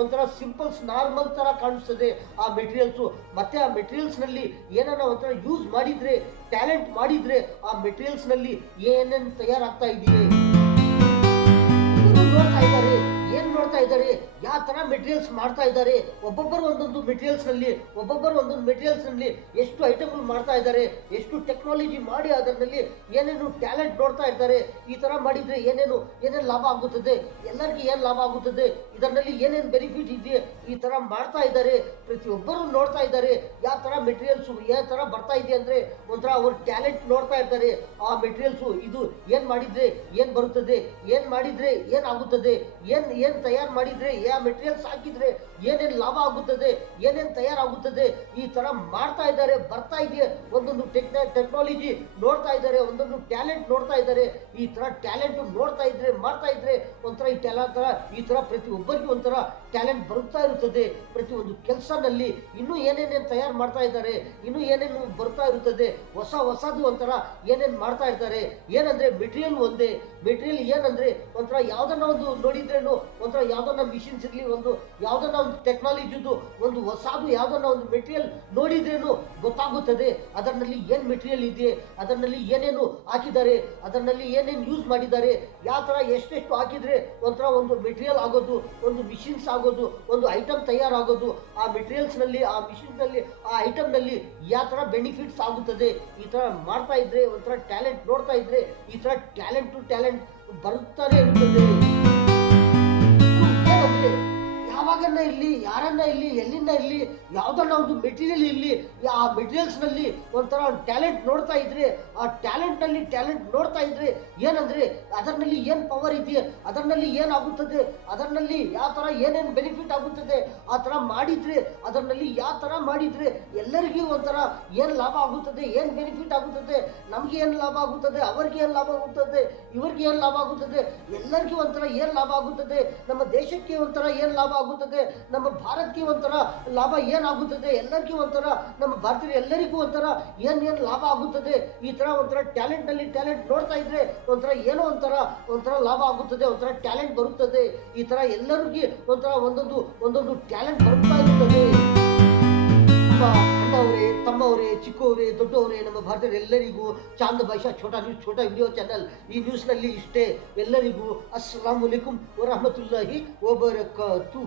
ಒಂಥರ ಸಿಂಪಲ್ಸ್ ನಾರ್ಮಲ್ ಥರ ಕಾಣಿಸ್ತದೆ ಆ ಮೆಟೀರಿಯಲ್ಸು. ಮತ್ತು ಆ ಮೆಟೀರಿಯಲ್ಸ್ನಲ್ಲಿ ಏನನ್ನ ಒಂಥರ ಯೂಸ್ ಮಾಡಿದರೆ, ಟ್ಯಾಲೆಂಟ್ ಮಾಡಿದರೆ ಆ ಮೆಟೀರಿಯಲ್ಸ್ನಲ್ಲಿ ಏನೇನು ತಯಾರಾಗ್ತಾ ಇದೆಯೇ ನೋಡ್ತಾ ಇದ್ದಾರೆ, ಏನು ನೋಡ್ತಾ ಇದ್ದಾರೆ, ಯಾವ ಥರ ಮೆಟೀರಿಯಲ್ಸ್ ಮಾಡ್ತಾ ಇದ್ದಾರೆ, ಒಬ್ಬೊಬ್ಬರು ಒಂದೊಂದು ಮೆಟೀರಿಯಲ್ಸ್ನಲ್ಲಿ ಎಷ್ಟು ಐಟಮ್ಗಳು ಮಾಡ್ತಾ ಇದ್ದಾರೆ, ಎಷ್ಟು ಟೆಕ್ನಾಲಜಿ ಮಾಡಿ ಅದರಲ್ಲಿ ಏನೇನು ಟ್ಯಾಲೆಂಟ್ ನೋಡ್ತಾ ಇರ್ತಾರೆ. ಈ ಥರ ಮಾಡಿದರೆ ಏನೇನು ಲಾಭ ಆಗುತ್ತದೆ, ಎಲ್ಲರಿಗೂ ಏನು ಲಾಭ ಆಗುತ್ತದೆ, ಇದರಲ್ಲಿ ಏನೇನು ಬೆನಿಫಿಟ್ ಇದೆ, ಈ ಥರ ಮಾಡ್ತಾ ಇದ್ದಾರೆ. ಪ್ರತಿಯೊಬ್ಬರು ನೋಡ್ತಾ ಇದ್ದಾರೆ ಯಾವ ಥರ ಮೆಟೀರಿಯಲ್ಸು ಯಾವ ಥರ ಬರ್ತಾ ಇದೆ ಅಂದರೆ ಒಂಥರ ಅವ್ರ ಟ್ಯಾಲೆಂಟ್ ನೋಡ್ತಾ ಇರ್ತಾರೆ. ಆ ಮೆಟೀರಿಯಲ್ಸು ಇದು ಏನು ಮಾಡಿದರೆ ಏನು ಬರುತ್ತದೆ, ಏನು ಮಾಡಿದರೆ ಏನಾಗುತ್ತದೆ, ಏನು ತಯಾರು ಮಾಡಿದರೆ ಯಾವ ಮೆಟೀರಿಯಲ್ಸ್ ಹಾಕಿದರೆ ಏನೇನು ಲಾಭ ಆಗುತ್ತದೆ, ಏನೇನು ತಯಾರಾಗುತ್ತದೆ, ಈ ಥರ ಮಾಡ್ತಾ ಇದ್ದಾರೆ. ಬರ್ತಾ ಇದೆ ಒಂದೊಂದು ಟೆಕ್ನಾಲಜಿ ನೋಡ್ತಾ ಇದ್ದಾರೆ, ಒಂದೊಂದು ಟ್ಯಾಲೆಂಟ್ ನೋಡ್ತಾ ಇದ್ದಾರೆ. ಈ ಥರ ಟ್ಯಾಲೆಂಟ್ ನೋಡ್ತಾ ಇದ್ರೆ ಮಾಡ್ತಾ ಇದ್ರೆ ಒಂಥರ ಈ ಥರ ಪ್ರತಿಯೊಬ್ಬರಿಗೂ ಒಂಥರ ಟ್ಯಾಲೆಂಟ್ ಬರುತ್ತಾ ಇರುತ್ತದೆ. ಪ್ರತಿಯೊಂದು ಕೆಲಸನಲ್ಲಿ ಇನ್ನೂ ಏನೇನೇನು ತಯಾರು ಮಾಡ್ತಾ ಇದ್ದಾರೆ, ಇನ್ನೂ ಏನೇನು ಬರ್ತಾ ಇರುತ್ತದೆ, ಹೊಸದು ಒಂಥರ ಏನೇನು ಮಾಡ್ತಾ ಇರ್ತಾರೆ. ಏನಂದರೆ ಮೆಟೀರಿಯಲ್ ಏನಂದರೆ ಒಂಥರ ಯಾವುದನ್ನ ಒಂದು ನೋಡಿದ್ರೇನು ಒಂಥರ ಯಾವುದನ್ನ ಮಿಷಿನ್ಸ್ ಇರಲಿ, ಯಾವುದನ್ನ ಒಂದು ಟೆಕ್ನಾಲಜಿದು ಒಂದು ಹೊಸದು ಯಾವುದನ್ನ ಒಂದು ಮೆಟೀರಿಯಲ್ ನೋಡಿದ್ರೇನು ಗೊತ್ತಾಗುತ್ತದೆ ಅದರಲ್ಲಿ ಏನು ಮೆಟೀರಿಯಲ್ ಇದೆ, ಅದರಲ್ಲಿ ಏನೇನು ಹಾಕಿದ್ದಾರೆ, ಅದರಲ್ಲಿ ಏನೇನು ಯೂಸ್ ಮಾಡಿದ್ದಾರೆ, ಯಾವ ಥರ ಎಷ್ಟೆಷ್ಟು ಹಾಕಿದರೆ ಒಂಥರ ಒಂದು ಮೆಟೀರಿಯಲ್ ಆಗೋದು, ಒಂದು ಮಿಷಿನ್ಸ್ ಆಗೋದು, ಒಂದು ಐಟಮ್ ತಯಾರಾಗೋದು, ಆ ಮೆಟೀರಿಯಲ್ಸ್ನಲ್ಲಿ ಆ ಮಿಷಿನ್ನಲ್ಲಿ ಆ ಐಟಮ್ನಲ್ಲಿ ಯಾವ ಥರ ಬೆನಿಫಿಟ್ಸ್ ಆಗುತ್ತದೆ. ಈ ಥರ ಮಾಡ್ತಾ ಇದ್ರೆ ಒಂಥರ ಟ್ಯಾಲೆಂಟ್ ನೋಡ್ತಾ ಇದ್ರೆ ಈ ಥರ ಟ್ಯಾಲೆಂಟ್ ಬರುತ್ತಾನೆ ಇರುತ್ತದೆ. ಏನಂದ್ರೆ ಯಾವಾಗನ್ನ ಇರಲಿ, ಯಾರನ್ನ ಇರಲಿ, ಎಲ್ಲಿಂದ ಇರಲಿ, ಯಾವುದನ್ನ ಒಂದು ಮೆಟೀರಿಯಲ್ ಇರಲಿ, ಆ ಮೆಟೀರಿಯಲ್ಸ್ನಲ್ಲಿ ಒಂಥರ ಟ್ಯಾಲೆಂಟ್ ನೋಡ್ತಾ ಇದ್ರೆ, ಆ ಟ್ಯಾಲೆಂಟ್ ನೋಡ್ತಾ ಇದ್ರೆ ಏನಂದರೆ ಅದರಲ್ಲಿ ಏನು ಪವರ್ ಇದೆ, ಅದರಲ್ಲಿ ಏನಾಗುತ್ತದೆ, ಅದರಲ್ಲಿ ಯಾವ ಥರ ಏನೇನು ಬೆನಿಫಿಟ್ ಆಗುತ್ತದೆ, ಆ ಥರ ಮಾಡಿದರೆ ಅದರಲ್ಲಿ ಯಾವ ಥರ ಮಾಡಿದರೆ ಎಲ್ಲರಿಗೂ ಒಂಥರ ಏನು ಲಾಭ ಆಗುತ್ತದೆ, ಏನು ಬೆನಿಫಿಟ್ ಆಗುತ್ತದೆ, ನಮಗೆ ಏನು ಲಾಭ ಆಗುತ್ತದೆ, ಅವ್ರಿಗೆ ಏನು ಲಾಭ ಆಗುತ್ತದೆ, ಇವ್ರಿಗೆ ಏನು ಲಾಭ ಆಗುತ್ತದೆ, ಎಲ್ಲರಿಗೂ ಒಂಥರ ಏನು ಲಾಭ ಆಗುತ್ತದೆ, ನಮ್ಮ ದೇಶಕ್ಕೆ ಒಂಥರ ಏನು ಲಾಭ ಆಗುತ್ತದೆ, ನಮ್ಮ ಭಾರತಕ್ಕೆ ಒಂಥರ ಲಾಭ ಏನಾಗುತ್ತದೆ, ಎಲ್ಲರಿಗೂ ಒಂಥರ ನಮ್ಮ ಭಾರತೀಯ ಎಲ್ಲರಿಗೂ ಒಂಥರ ಏನು ಲಾಭ ಆಗುತ್ತದೆ. ಈ ಥರ ಒಂಥರ ಟ್ಯಾಲೆಂಟ್ ನೋಡ್ತಾ ಇದ್ರೆ ಒಂಥರ ಒಂಥರ ಲಾಭ ಆಗುತ್ತದೆ, ಒಂಥರ ಟ್ಯಾಲೆಂಟ್ ಬರುತ್ತದೆ. ಈ ಥರ ಎಲ್ಲರಿಗೂ ಒಂಥರ ಒಂದೊಂದು ಟ್ಯಾಲೆಂಟ್ ಬರುತ್ತಾ ಇರುತ್ತದೆ. ನಮ್ಮ ಅಣ್ಣವರೇ, ತಮ್ಮವರೇ, ಚಿಕ್ಕವರೇ, ದೊಡ್ಡವರೇ, ನಮ್ಮ ಭಾರತದ ಎಲ್ಲರಿಗೂ ಚಾಂದ್ ಭಾಷಾ ಛೋಟಾ ವಿಡಿಯೋ ಚಾನಲ್ ಈ ನ್ಯೂಸ್ನಲ್ಲಿ ಇಷ್ಟೇ. ಎಲ್ಲರಿಗೂ ಅಸ್ಸಲಾಮು ಅಲೈಕುಂ ವರಹಮತುಲ್ಲಾಹಿ ವಬರಕಾತು.